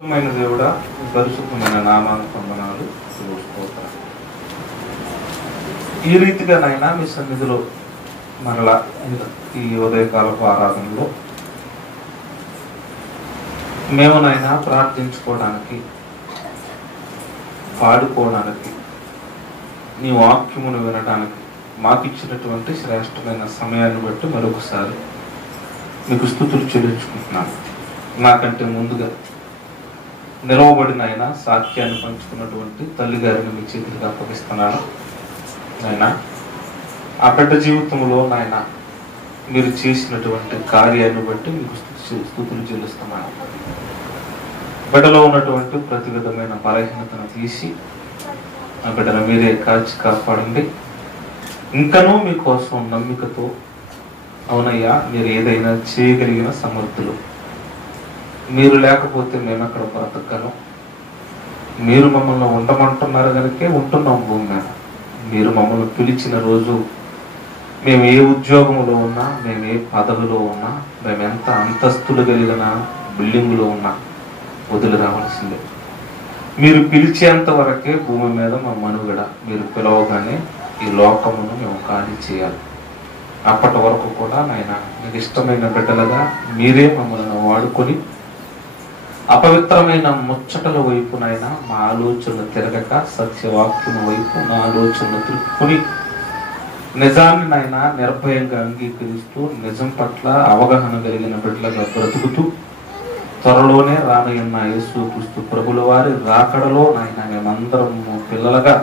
పరిశుద్ధమైన దేవుడా, పరిశుద్ధమైన నామానికి వందనాలు. స్తోత్రం. ఈ రీతిగానైనా మీ సన్నిధిలో మరలా ఈ ఉదయకాలపు ఆరాధనలో మేమునైనా ప్రార్థించుకోవడానికి, పాడుకోవడానికి, నీ వాక్యమును వినడానికి మాకు ఇచ్చినటువంటి శ్రేష్టమైన సమయాన్ని బట్టి మరొకసారి మీకు స్తుతులు చెల్లించుకుంటున్నాను. నాకంటే ముందుగా నిలవబడిన ఆయన సాక్ష్యాన్ని పంచుకున్నటువంటి తల్లి గారిని మీ చేతులకు అప్పగిస్తున్నాను. నాయన, ఆ బిడ్డ జీవితంలో నాయన మీరు చేసినటువంటి కార్యాన్ని బట్టి మీకు స్తుతులు చెల్లిస్తున్నాను. బిడ్డలో ఉన్నటువంటి ప్రతి విధమైన బలహీనతను తీసి ఆ బిడ్డను మీరే కాచి కాపాడండి. ఇంకనూ మీకోసం నమ్మికతో, అవునయ్యా మీరు ఏదైనా చేయగలిగిన సమర్థులు, మీరు లేకపోతే మేము అక్కడ బ్రతకగలం, మీరు మమ్మల్ని ఉండమంటున్నారు కనుకే ఉంటున్నాం భూమి మీద. మీరు మమ్మల్ని పిలిచిన రోజు మేము ఏ ఉద్యోగంలో ఉన్నా, మేము ఏ పదవిలో ఉన్నా, మేము ఎంత అంతస్తులు కలిగిన బిల్డింగులో ఉన్నా వదిలి రావాల్సిందే. మీరు పిలిచేంత వరకే భూమి మీద మా మనుగడ. మీరు పిలవగానే ఈ లోకమును మేము ఖాళీ చేయాలి. అప్పటి వరకు కూడా నాయన మీకు ఇష్టమైన బిడ్డలుగా మీరే మమ్మల్ని వాడుకొని అపవిత్రమైన ముచ్చటల వైపునైనా మా ఆలోచనలు తిరగక సత్యవాక్యం వైపు నా ఆలోచనలు తిరుపుకొని నిజాన్ని నాయన నిర్భయంగా అంగీకరిస్తూ నిజం పట్ల అవగాహన కలిగిన బిడ్డలుగా బ్రతుకుతూ త్వరలోనే రానయున్న యేసుక్రీస్తు ప్రభుల వారి రాకడలో నాయన మేమందరము పిల్లలుగా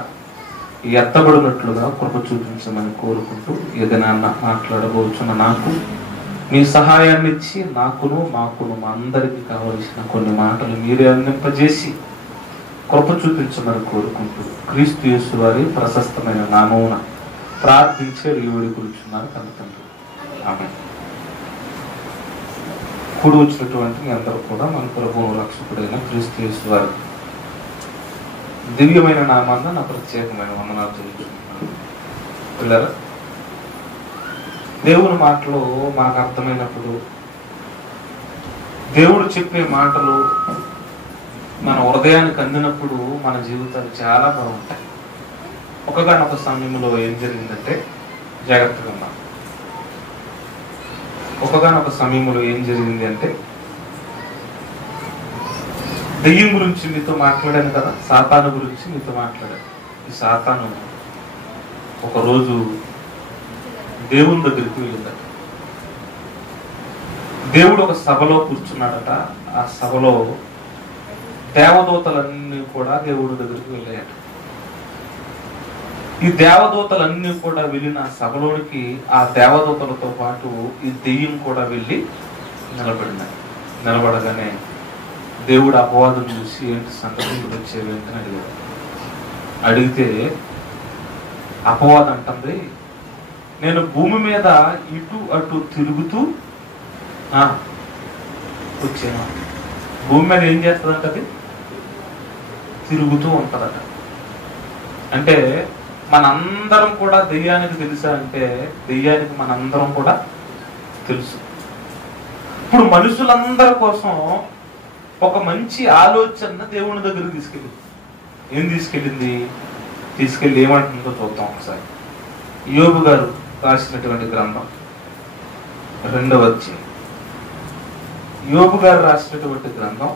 ఎత్తబడినట్లుగా కృప చూపించమని కోరుకుంటూ ఏదైనా మాట్లాడబోచున్న నాకు మీ సహాయాన్ని ఇచ్చి మాకును మా అందరికి కావలసిన కొన్ని మాటలు మీరే అందింపజేసి కృప చూపించమని కోరుకుంటూ క్రీస్తు యేసు వారి ప్రశస్తమైన నామమున ప్రార్థించే వేడి కూర్చున్నారు తండ్రి. ఆమె కూడి వచ్చినటువంటి మీ అందరూ కూడా మన ప్రభువు రక్షకుడైన క్రీస్తు యేసు వారి దివ్యమైన నామాన్న నా ప్రత్యేకమైన వందనాలు తెలుసుకుంటున్నాను. పిల్లరా, దేవుని మాటలు మాకు అర్థమైనప్పుడు, దేవుడు చెప్పే మాటలు మన హృదయానికి అందినప్పుడు మన జీవితాలు చాలా బాగుంటాయి. ఒకగానొక సమయంలో ఏం జరిగిందంటే, జాగ్రత్తగా ఉన్నాం. ఒకగానొక సమయంలో ఏం జరిగింది అంటే, దెయ్యం గురించి మీతో మాట్లాడాను కదా, సాతాను గురించి మీతో మాట్లాడాను. ఈ సాతాను ఒకరోజు దేవుని దగ్గరికి వెళ్ళిందట. దేవుడు ఒక సభలో కూర్చున్నాడట. ఆ సభలో దేవదూతలన్నీ కూడా దేవుడి దగ్గరికి వెళ్ళాయట. ఈ దేవదూతలన్నీ కూడా వెళ్ళిన సభలోనికి ఆ దేవదూతలతో పాటు ఈ దెయ్యం కూడా వెళ్ళి నిలబడగానే దేవుడు అపవాదం చూసి ఏంటి సంగతి వచ్చేవి అని అడిగాడు. అడిగితే అపవాదం అంటుంది, నేను భూమి మీద ఇటు అటు తిరుగుతూ వచ్చాను. భూమి మీద ఏం చేస్తుందంట? అది తిరుగుతూ ఉంటుందట. అంటే మనందరం కూడా దెయ్యానికి తెలుసా అంటే, దెయ్యానికి మనందరం కూడా తెలుసు. ఇప్పుడు మనుషులందరి కోసం ఒక మంచి ఆలోచన దేవుని దగ్గరికి తీసుకెళ్ళింది. ఏం తీసుకెళ్ళి ఏమంటుందో చూద్దాం ఒకసారి. యోబు గారు రాసినటువంటి గ్రంథం 2వ అధ్యాయం. యోబు గారు రాసినటువంటి గ్రంథం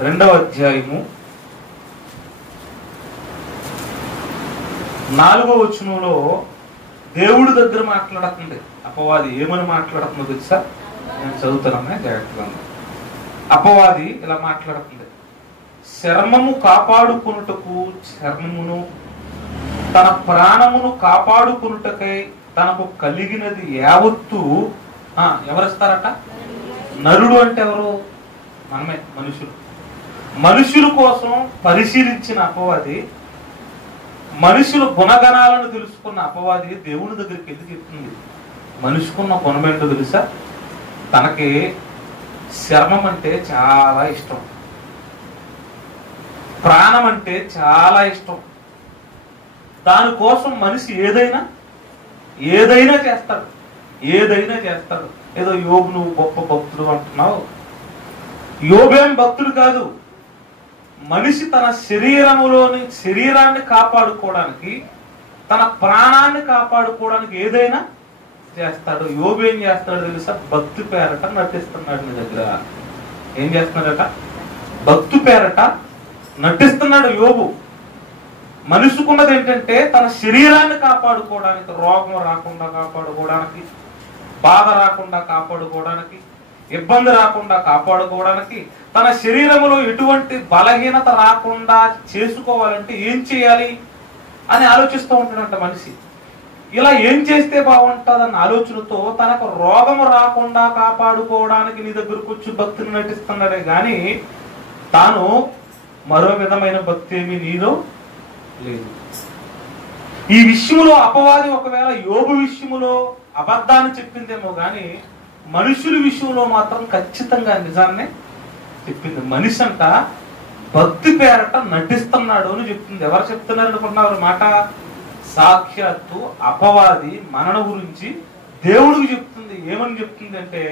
2వ అధ్యాయము 4వ వచనంలో దేవుడి దగ్గర మాట్లాడుతుంది అపవాది. ఏమని మాట్లాడుతుందో తెలుసా? నేను చదువుతానన్నా జాగ్రత్తగా. అపవాది ఇలా మాట్లాడుతుంది, చర్మము కాపాడుకున్నటకు చర్మమును, తన ప్రాణమును కాపాడుకున్నటకై తనకు కలిగినది యావత్తు ఎవరిస్తారట? నరుడు అంటే ఎవరు? మనమే, మనుషులు. మనుషుల కోసం పరిశీలించిన అపవాది, మనుషుల గుణగణాలను తెలుసుకున్న అపవాది దేవుని దగ్గరికి ఎందుకు చెప్తుంది? మనిషికున్న గుణం ఏంటో తెలుసా? తనకి చర్మం అంటే చాలా ఇష్టం, ప్రాణం అంటే చాలా ఇష్టం. దానికోసం మనిషి ఏదైనా చేస్తాడు. ఏదో యోబు నువ్వు గొప్ప భక్తుడు అంటున్నావు, యోబేం భక్తుడు కాదు. మనిషి తన శరీరాన్ని కాపాడుకోవడానికి, తన ప్రాణాన్ని కాపాడుకోవడానికి ఏదైనా చేస్తాడు. యోబు ఏం చేస్తాడు తెలుసా? భక్తి పేరట నటిస్తున్నాడు. మీ దగ్గర ఏం చేస్తున్నాడట? భక్తి పేరట నటిస్తున్నాడు యోబు. మనిషికున్నది ఏంటంటే తన శరీరాన్ని కాపాడుకోవడానికి, రోగం రాకుండా కాపాడుకోవడానికి, బాధ రాకుండా కాపాడుకోవడానికి, ఇబ్బంది రాకుండా కాపాడుకోవడానికి, తన శరీరంలో ఎటువంటి బలహీనత రాకుండా చేసుకోవాలంటే ఏం చేయాలి అని ఆలోచిస్తూ ఉంటాడంట మనిషి. ఇలా ఏం చేస్తే బాగుంటుందన్న ఆలోచనతో తనకు రోగము రాకుండా కాపాడుకోవడానికి నీ దగ్గరకు వచ్చి భక్తిని నటిస్తున్నాడే గాని తాను మరో విధమైన భక్తి ఏమీ నీలో లేదు. ఈ విషయంలో అపవాది ఒకవేళ యోబు విషయంలో అబద్ధాన్ని చెప్పిందేమో గాని మనుషుల విషయంలో మాత్రం ఖచ్చితంగా నిజాన్నే చెప్పింది. మనిషి అంట భక్తి పేరట నటిస్తున్నాడు అని చెప్తుంది. ఎవరు చెప్తున్నారు అనుకుంటున్నారు మాట? సాక్షాత్తు అపవాది మనను గురించి దేవుడికి చెప్తుంది. ఏమని చెప్తుంది అంటే,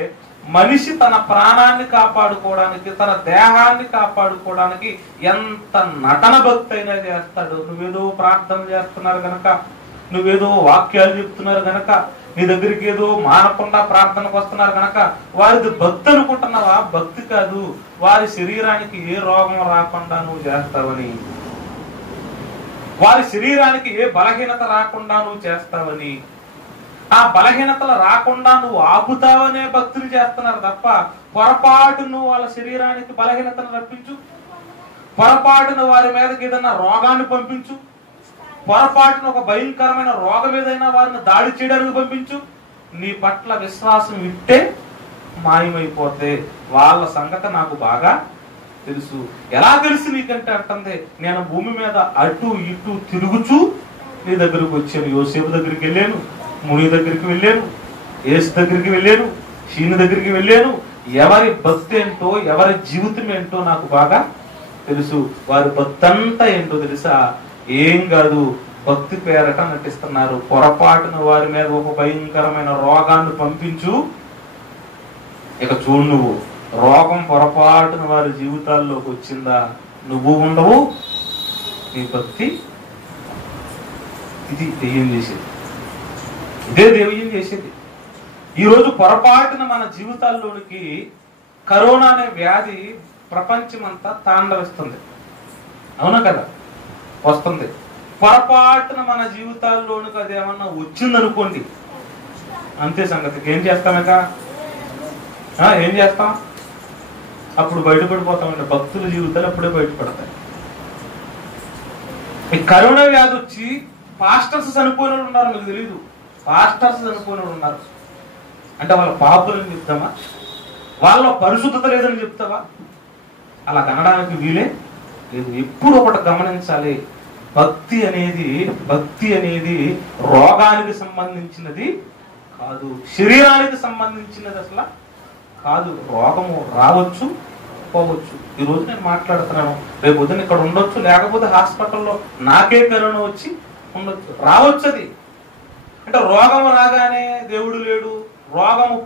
మనిషి తన ప్రాణాన్ని కాపాడుకోవడానికి, తన దేహాన్ని కాపాడుకోవడానికి ఎంత నటన భక్తి అయినా చేస్తాడు. నువ్వేదో ప్రార్థన చేస్తున్నారు గనక, నువ్వేదో వాక్యాలు చెప్తున్నారు గనక, నీ దగ్గరికి ఏదో మానకుండా ప్రార్థనకు వస్తున్నారు గనక వారిది భక్తి అనుకుంటున్నావా? భక్తి కాదు. వారి శరీరానికి ఏ రోగం రాకుండా నువ్వు చేస్తావని, వారి శరీరానికి ఏ బలహీనత రాకుండా నువ్వు చేస్తావని, ఆ బలహీనతలు రాకుండా నువ్వు ఆపుతావనే భక్తులు చేస్తున్నారు తప్ప పొరపాటును వాళ్ళ శరీరానికి బలహీనతను రప్పించు, పొరపాటును వారి మీదకి ఏదైనా రోగాన్ని పంపించు, పొరపాటును ఒక భయంకరమైన రోగం ఏదైనా వారిని దాడి చేయడానికి పంపించు, నీ పట్ల విశ్వాసం ఇట్టే మాయమైపోతే వాళ్ళ సంగతి నాకు బాగా తెలుసు. ఎలా తెలుసు నీకంటే అంటుంది, నేను భూమి మీద అటు ఇటు తిరుగుచూ నీ దగ్గరకు వచ్చాను. యోసేపు దగ్గరికి వెళ్ళాను, ముని దగ్గరికి వెళ్ళాను, యేసు దగ్గరికి వెళ్ళాను, షీను దగ్గరికి వెళ్ళాను. ఎవరి భక్తి ఏంటో, ఎవరి జీవితం ఏంటో నాకు బాగా తెలుసు. వారి భక్తి అంతా ఏంటో తెలుసా? ఏం కాదు, భక్తి పేరట నటిస్తున్నారు. పొరపాటున వారి మీద ఒక భయంకరమైన రోగాన్ని పంపించు. ఇక చూడు, నువ్వు రోగం పొరపాటున వారి జీవితాల్లోకి వచ్చిందా, నువ్వు ఉండవు, నీ భక్తి. ఇది దెయ్యం చేసేది, ఇదే దెయ్యం చేసేది. ఈరోజు పొరపాటున మన జీవితాల్లోనికి కరోనా అనే వ్యాధి ప్రపంచమంతా తాండవిస్తుంది. అవునా కదా? వస్తుంది. పొరపాటున మన జీవితాల్లోనికి అది ఏమన్నా వచ్చిందనుకోండి, అంతే సంగతి. ఏం చేస్తామక? ఏం చేస్తాం? అప్పుడు బయటపడిపోతామండి. భక్తుల జీవితాలు అప్పుడే బయటపడతాయి. ఈ కరోనా వ్యాధి వచ్చి పాస్టర్స్ చనిపోయిన వాళ్ళు ఉన్నారు, మీకు తెలీదు. పాస్టర్స్ చనిపోయిన వాళ్ళు ఉన్నారు అంటే వాళ్ళ పాపులని చెప్తామా? వాళ్ళ పరిశుద్ధత లేదని చెప్తావా? అలా కనడానికి వీలే లేదు. ఎప్పుడు ఒకటి గమనించాలి, భక్తి అనేది రోగానికి సంబంధించినది కాదు, శరీరానికి సంబంధించినది అసలు కాదు. రోగము రావచ్చు, పోవచ్చు. ఈ రోజు నేను మాట్లాడుతున్నాను, రేపు పొద్దున ఇక్కడ ఉండొచ్చు, లేకపోతే హాస్పిటల్లో నాకే కరోనా వచ్చి ఉండొచ్చు, రావచ్చు. అది అంటే రోగం రాగానే దేవుడు లేడు, రోగము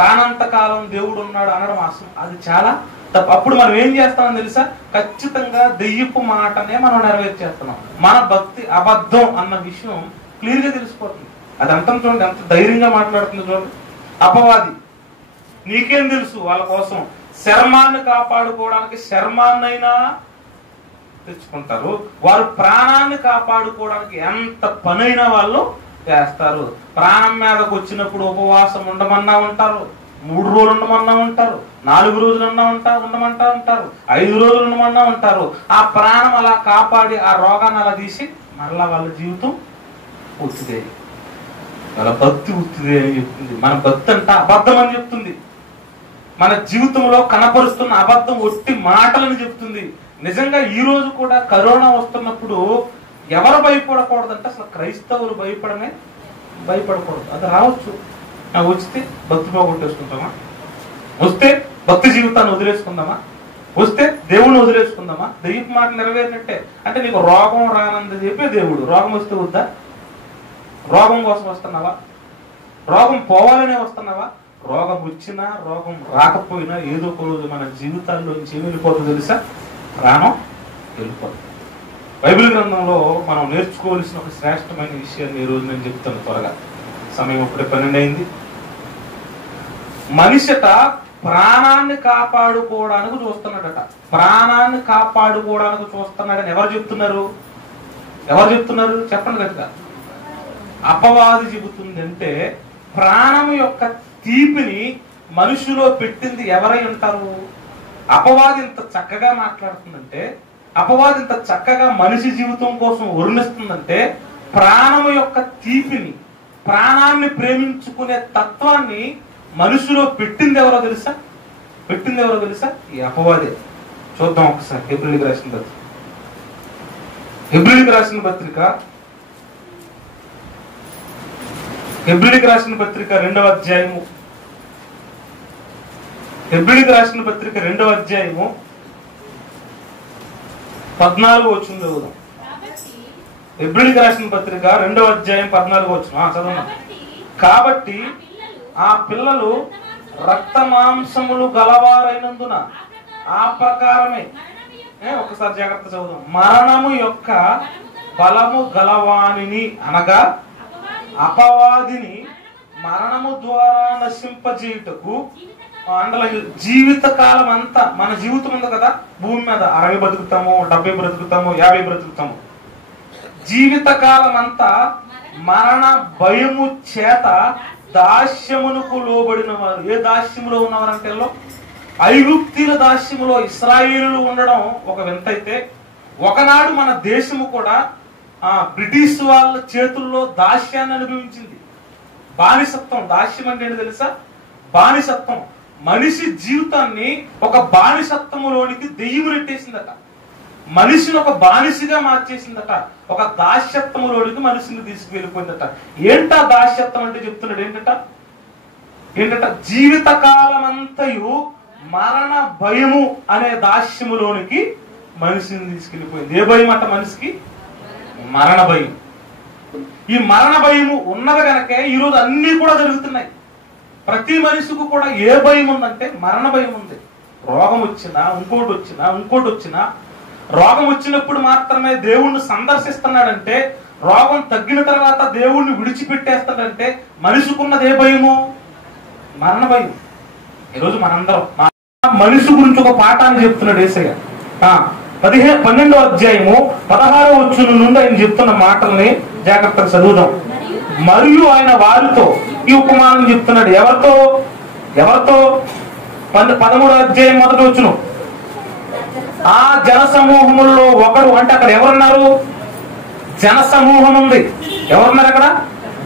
రానంత కాలం దేవుడు ఉన్నాడు అనడం అసలు అది చాలా తప్పు. అప్పుడు మనం ఏం చేస్తామని తెలుసా? ఖచ్చితంగా దెయ్యపు మాటనే మనం నెరవేర్చేస్తున్నాం. మన భక్తి అబద్ధం అన్న విషయం క్లియర్ గా తెలిసిపోతుంది. అది అంతం చూడండి, ఎంత ధైర్యంగా మాట్లాడుతుంది చూడండి. అపవాది నీకేం తెలుసు? వాళ్ళ కోసం శర్మాన్ని కాపాడుకోవడానికి శర్మాన్నైనా తెచ్చుకుంటారు. వారు ప్రాణాన్ని కాపాడుకోవడానికి ఎంత పనైనా వాళ్ళు చేస్తారు. ప్రాణం మీదకు వచ్చినప్పుడు ఉపవాసం ఉండమన్నా ఉంటారు, 3 రోజులు ఉండమన్నా ఉంటారు, 4 రోజులన్నా ఉండమంటా ఉంటారు, 5 రోజులు ఉండమన్నా ఉంటారు. ఆ ప్రాణం అలా కాపాడి ఆ రోగాన్ని అలా తీసి మళ్ళా వాళ్ళ జీవితం ఉత్తిదే, వాళ్ళ భక్తి ఉత్తిదే అని చెప్తుంది. మన భక్తి అంతా అబద్ధం అని చెప్తుంది. మన జీవితంలో కనపరుస్తున్న అబద్ధం ఒట్టి మాటలని చెప్తుంది. నిజంగా ఈ రోజు కూడా కరోనా వస్తున్నప్పుడు ఎవరు భయపడకూడదంటే అసలు క్రైస్తవులు భయపడకూడదు. అది రావచ్చు, వస్తే భక్తి పోగొట్టేసుకుంటామా? వస్తే భక్తి జీవితాన్ని వదిలేసుకుందామా? వస్తే దేవుణ్ణి వదిలేసుకుందామా? దెయ్యపు మాట నెరవేరినట్టే. అంటే నీకు రోగం రానంది చెప్పే దేవుడు, రోగం వస్తే వద్దా? రోగం కోసం వస్తున్నావా? రోగం పోవాలనే వస్తున్నావా? రోగం వచ్చినా రోగం రాకపోయినా ఏదో ఒక రోజు మన జీవితాల్లోంచి ఏమి వెళ్ళిపోతుందో తెలుసా? ప్రాణం వెళ్ళిపోతుంది. బైబిల్ గ్రంథంలో మనం నేర్చుకోవాల్సిన ఒక శ్రేష్టమైన విషయాన్ని ఈ రోజు నేను చెప్తాను త్వరగా. సమయం ఇప్పుడే 12 అయింది. మనిషట ప్రాణాన్ని కాపాడుకోవడానికి చూస్తున్నాడట. ప్రాణాన్ని కాపాడుకోవడానికి చూస్తున్నాడని ఎవరు చెప్తున్నారు? చెప్పండి కదా. అపవాది చెబుతుంది. అంటే ప్రాణం యొక్క తీపిని మనుషులో పెట్టింది ఎవరై ఉంటారు? అపవాది ఇంత చక్కగా మాట్లాడుతుందంటే, అపవాది ఇంత చక్కగా మనిషి జీవితం కోసం వర్ణిస్తుందంటే, ప్రాణము యొక్క తీపిని, ప్రాణాన్ని ప్రేమించుకునే తత్వాన్ని మనుషులో పెట్టింది ఎవరో తెలుసా? ఈ అపవాదే. చూద్దాం ఒకసారి హెబ్రీయులకు రాసిన పత్రిక 2వ అధ్యాయము. హెబ్రీయులకు రాసిన పత్రిక 2వ అధ్యాయము 14వ వచనం చదువుదాం. హెబ్రీయులకు రాసిన పత్రిక 2వ అధ్యాయం 14వ వచనం చదువుదాం. కాబట్టి ఆ పిల్లలు రక్త మాంసములు గలవారైనందున ఆ ప్రకారమే, ఒకసారి జాగ్రత్త చదువుదాం, మరణము యొక్క బలము గలవానిని అనగా అపవాదిని మరణము ద్వారా నశింపజేయుటకు జీవిత కాలం అంతా, మన జీవితం ఉంది కదా భూమి మీద, 60 బ్రతుకుతాము, 70 బ్రతుకుతాము, 50 బ్రతుకుతాము. జీవిత కాలం అంతా మరణ భయము చేత దాస్యమునకు లోబడిన వారు. ఏ దాస్యములో ఉన్నవారంటే ఐగుప్తీల దాస్యములో ఇశ్రాయేలులు ఉండడం ఒక వింత అయితే, ఒకనాడు మన దేశము కూడా బ్రిటిష్ వాళ్ళ చేతుల్లో దాస్యాన్ని అనుభవించింది. బానిసత్వం. దాస్యం అంటే ఏంటి తెలుసా? బానిసత్వం. మనిషి జీవితాన్ని ఒక బానిసత్వములోనికి దెయ్యం నెట్టేసిందట. మనిషిని ఒక బానిసిగా మార్చేసిందట. ఒక దాస్యత్వములోనికి మనిషిని తీసుకువెళ్ళిపోయిందట. ఏంటా దాస్యత్వం అంటే? చెప్తున్నాడు ఏంటట? జీవిత కాలమంతయు మరణ భయము అనే దాస్యములోనికి మనిషిని తీసుకెళ్లిపోయింది. ఏ భయం అట మనిషికి? మరణ భయం. ఈ మరణ భయము ఉన్నది కనుకే ఈరోజు అన్ని కూడా జరుగుతున్నాయి. ప్రతి మనిషికి కూడా ఏ భయం ఉందంటే మరణ భయం ఉంది. రోగం వచ్చినా, ఇంకోటి వచ్చినా, రోగం వచ్చినప్పుడు మాత్రమే దేవుణ్ణి సందర్శిస్తున్నాడంటే, రోగం తగ్గిన తర్వాత దేవుణ్ణి విడిచిపెట్టేస్తాడంటే మనిషికున్నది ఏ భయము? మరణ భయం. ఈరోజు మనందరం మనిషి గురించి ఒక పాఠాన్ని చెప్తున్నాడు యేసయ్య. 12వ అధ్యాయము 16వ వచనం నుండి ఆయన చెప్తున్న మాటల్ని జాగ్రత్తగా చదువుదాం. మరియు ఆయన వారితో ఈ ఉపమానం చెప్తున్నాడు. ఎవరితో? 13వ అధ్యాయం 1వ వచనం. ఆ జన సమూహములలో ఒకడు, అంటే అక్కడ ఎవరున్నారు? జన సమూహం ఉంది. ఎవరున్నారు అక్కడ?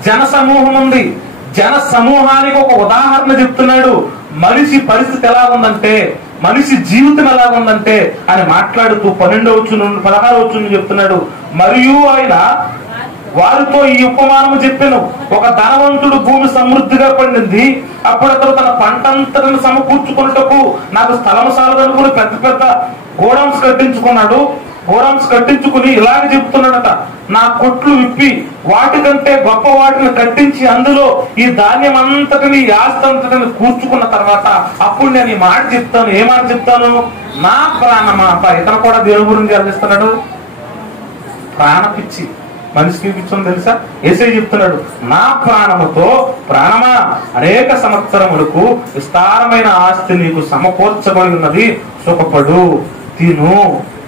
జన సమూహం ఉంది. జన సమూహానికి ఒక ఉదాహరణ చెప్తున్నాడు. మనిషి పరిస్థితి ఎలా ఉందంటే, మనిషి జీవితం ఎలా ఉందంటే అని మాట్లాడుతూ 12వ వచనం నుండి 16వ వచనం చెప్తున్నాడు. మరియు ఆయన వారితో ఈ ఉపమానము చెప్పాను. ఒక ధనవంతుడు భూమి సమృద్ధిగా పండింది. అప్పుడు అతను తన పంటంతటిని సమకూర్చుకున్నటకు నాకు స్థలము సాలదనుకుని పెద్ద గోడౌన్స్ కట్టించుకున్నాడు. గోడౌన్స్ కట్టించుకుని ఇలాగ చెప్తున్నాడట, నా కొట్లు విప్పి వాటికంటే గొప్ప వాటిని కట్టించి అందులో ఈ ధాన్యం అంతటిని, ఈ ఆస్తి అంతటిని కూర్చుకున్న తర్వాత అప్పుడు నేను ఈ మాట చెప్తాను. ఏ మాట చెప్తాను? నా ప్రాణమాత. ఇతను కూడా దేవుని గురించి ఆలోచిస్తున్నాడు. ప్రాణపిచ్చి మనిషికి పిచ్చుని తెలుసా? యేసయ్య చెప్తున్నాడు, నా ప్రాణముతో ప్రాణమా, అనేక సంవత్సరములకు విస్తారమైన ఆస్తి నీకు సమకూర్చబడి ఉన్నది, సుఖపడు, తిను,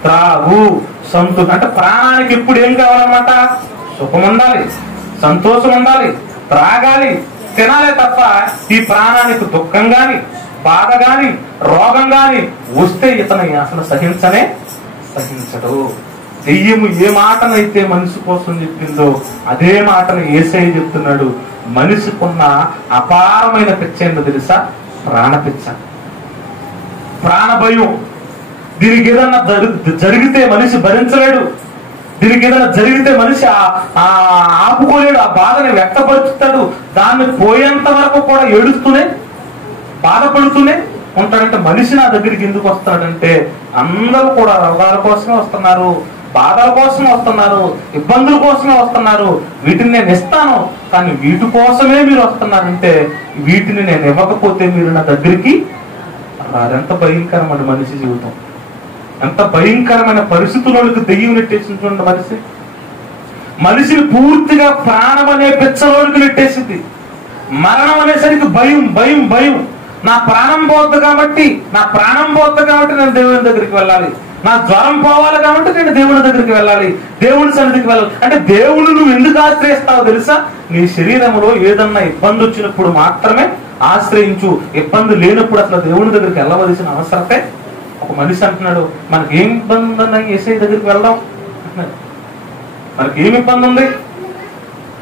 త్రాగు, సంతోషం. అంటే ప్రాణానికి ఇప్పుడు ఏం కావాలన్నమాట? సుఖం ఉండాలి, సంతోషం ఉండాలి, త్రాగాలి, తినాలి. తప్ప ఈ ప్రాణానికి దుఃఖం గాని, బాధ గాని, రోగం గాని వస్తే ఇతను అసలు సహించడు. దెయ్యము ఏ మాటనైతే మనిషి కోసం చెప్పిందో అదే మాటను యేసయ్య చెప్తున్నాడు. మనిషికున్న అపారమైన పిచ్చ ఏంటో తెలుసా? ప్రాణపిచ్చ, ప్రాణ భయం. దీనికి ఏదన్నా జరిగితే మనిషి భరించలేడు. దీనికి ఏదైనా జరిగితే మనిషి ఆపుకోలేడు. ఆ బాధని వ్యక్తపరుచుతాడు. దాన్ని పోయేంత వరకు కూడా ఏడుస్తూనే, బాధపడుతూనే ఉంటాడంటే మనిషి నా దగ్గరికి ఎందుకు వస్తాడంటే అందరూ కూడా రోగాల కోసమే వస్తున్నారు, బాధల కోసం వస్తున్నారు, ఇబ్బందుల కోసమే వస్తున్నారు, వీటిని నేను ఇస్తాను, కానీ వీటి కోసమే మీరు వస్తున్నారంటే వీటిని నేను ఇవ్వకపోతే మీరు నా దగ్గరికి రారు. ఎంత భయంకరమైన మనిషి జీవితం, ఎంత భయంకరమైన పరిస్థితుల్లోకి దెయ్యం నెట్టేసింది మనిషి. మనిషిని పూర్తిగా ప్రాణం అనే పిచ్చలోనికి నెట్టేసింది. మరణం అనేసరికి భయం భయం భయం. నా ప్రాణం పోద్దు కాబట్టి నేను దేవుని దగ్గరికి వెళ్ళాలి, నా జ్వరం పోవాలి కాబట్టి నేను దేవుని దగ్గరికి వెళ్ళాలి, దేవుని సన్నిధికి వెళ్ళాలి. అంటే దేవుడు నువ్వు ఎందుకు ఆశ్రయిస్తావో తెలుసా? నీ శరీరంలో ఏదన్నా ఇబ్బంది వచ్చినప్పుడు మాత్రమే ఆశ్రయించు. ఇబ్బంది లేనప్పుడు అసలు దేవుని దగ్గరికి వెళ్ళవలసిన అవసరతే. ఒక మనిషి అంటున్నాడు, మనకేం ఇబ్బంది ఉందని యేసయ్య దగ్గరికి వెళ్దాం అంటున్నాడు. మనకేం ఇబ్బంది ఉంది,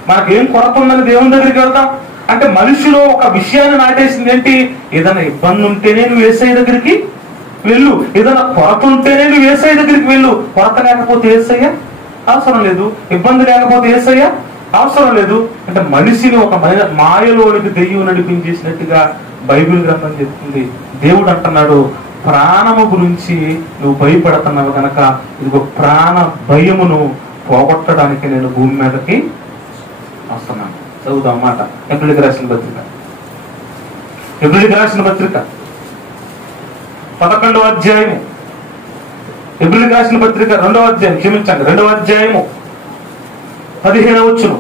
మనకేం కొరత ఉందని దేవుని దగ్గరికి వెళ్దాం అంటే మనిషిలో ఒక విషయాన్ని నాటేసింది ఏంటి? ఏదైనా ఇబ్బంది ఉంటేనే నువ్వు యేసయ్య దగ్గరికి వెళ్ళు, ఏదైనా కొరత ఉంటేనే నువ్వు యేసయ్య దగ్గరికి వెళ్ళు. కొరత లేకపోతే యేసయ్య అవసరం లేదు, ఇబ్బంది లేకపోతే యేసయ్య అవసరం లేదు. అంటే మనిషిని ఒక మాయలోనికి దెయ్యం నడిపించేసినట్టుగా బైబిల్ గ్రంథం చెప్తుంది. దేవుడు అంటున్నాడు, ప్రాణము గురించి నువ్వు భయపడుతున్నావు కనుక ఇదిగో ప్రాణ భయమును పోగొట్టడానికి నేను భూమి మీదకి వస్తున్నాను. చదువుతాం మాట. ఎబ్రిలికి రాసిన పత్రిక 11వ అధ్యాయము. ఎబ్రిలికి రాసిన పత్రిక 2వ అధ్యాయం, క్షమించండి 2వ అధ్యాయము 15వ వచనం.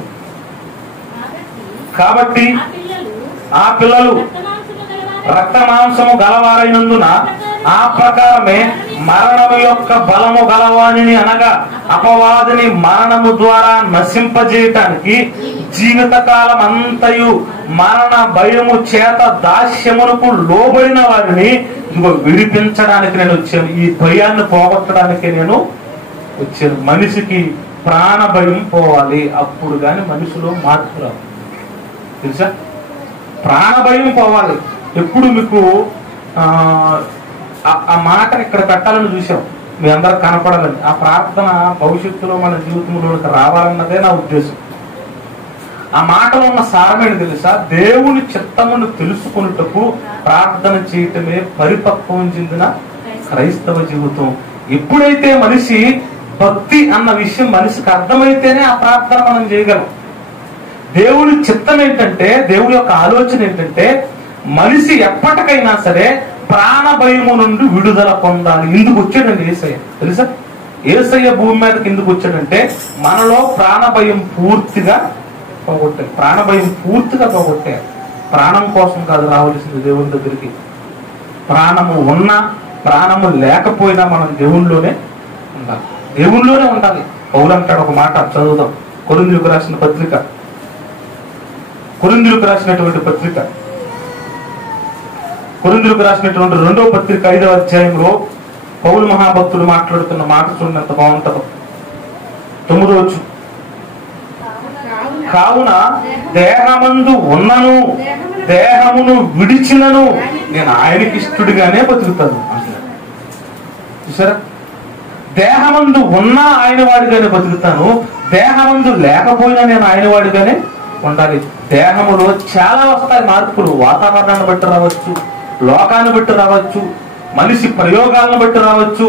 కాబట్టి ఆ పిల్లలు రక్త మాంసము గలవారైనందున ఆ ప్రకారమే మరణము యొక్క బలము గలవానిని అనగా అపవాదిని మరణము ద్వారా నశింపజేయటానికి జీవితకాలం అంతయు మరణ భయము చేత దాస్యమునకు లోబడిన వారిని ఇదిగో విడిపించడానికి నేను వచ్చాను. ఈ భయాన్ని పోగొట్టడానికి నేను వచ్చాను. మనిషికి ప్రాణ భయం పోవాలి, అప్పుడు గాని మనిషిలో మార్పు రాదు. తెలుసా? ప్రాణ భయం పోవాలి. ఎప్పుడు మీకు ఆ మాటను ఇక్కడ పెట్టాలని చూసాం, మీ అందరికి కనపడాలని. ఆ ప్రార్థన భవిష్యత్తులో మన జీవితంలోకి రావాలన్నదే నా ఉద్దేశం. ఆ మాటలో ఉన్న సారమేంటి తెలుసా? దేవుని చిత్తమును తెలుసుకున్నటకు ప్రార్థన చేయటమే పరిపక్వం చెందిన క్రైస్తవ జీవితం. ఎప్పుడైతే మనిషి భక్తి అన్న విషయం మనిషికి అర్థమైతేనే ఆ ప్రార్థన మనం చేయగలం. దేవుని చిత్తం ఏంటంటే, దేవుడి యొక్క ఆలోచన ఏంటంటే, మనిషి ఎప్పటికైనా సరే ప్రాణ భయము నుండి విడుదల పొందాలి. ఎందుకు వచ్చాడండి యేసయ్య తెలుసా? యేసయ్య భూమి మీదకి ఎందుకు వచ్చాడంటే మనలో ప్రాణ భయం పూర్తిగా పోగొట్టాలి. ప్రాణ భయం పూర్తిగా పోగొట్టాలి. ప్రాణం కోసం కాదు రావాల్సింది దేవుని దగ్గరికి. ప్రాణము ఉన్నా ప్రాణము లేకపోయినా మనం దేవునిలోనే ఉండాలి, దేవునిలోనే ఉండాలి. పౌలు అంటాడు ఒక మాట, చదువుదాం. కొరింథీయులకు రాసిన పత్రిక, కొరింథీయులకు రాసినటువంటి పత్రిక, కొరింథీయులకు రాసినటువంటి 2వ పత్రిక 5వ అధ్యాయంలో పౌలు మహాభక్తుడు మాట్లాడుతున్న మాట చూడండి ఎంత బాగుంటుందో. 9వ వచనం. కావున దేహమందు ఉన్నను దేహమును విడిచినను నేను ఆయనకి ఇష్టడిగానే బతుకుతాను అంటున్నాడు. చూసారా? దేహమందు ఉన్నా ఆయన వాడిగానే బతుకుతాను, దేహమందు లేకపోయినా నేను ఆయన వాడిగానే ఉండాలి. దేహములో చాలా వస్తాయి మార్పులు. వాతావరణాన్ని బట్టి రావచ్చు, లోకాన్ని బట్టి రావచ్చు, మనిషి ప్రయోగాలను బట్టి రావచ్చు,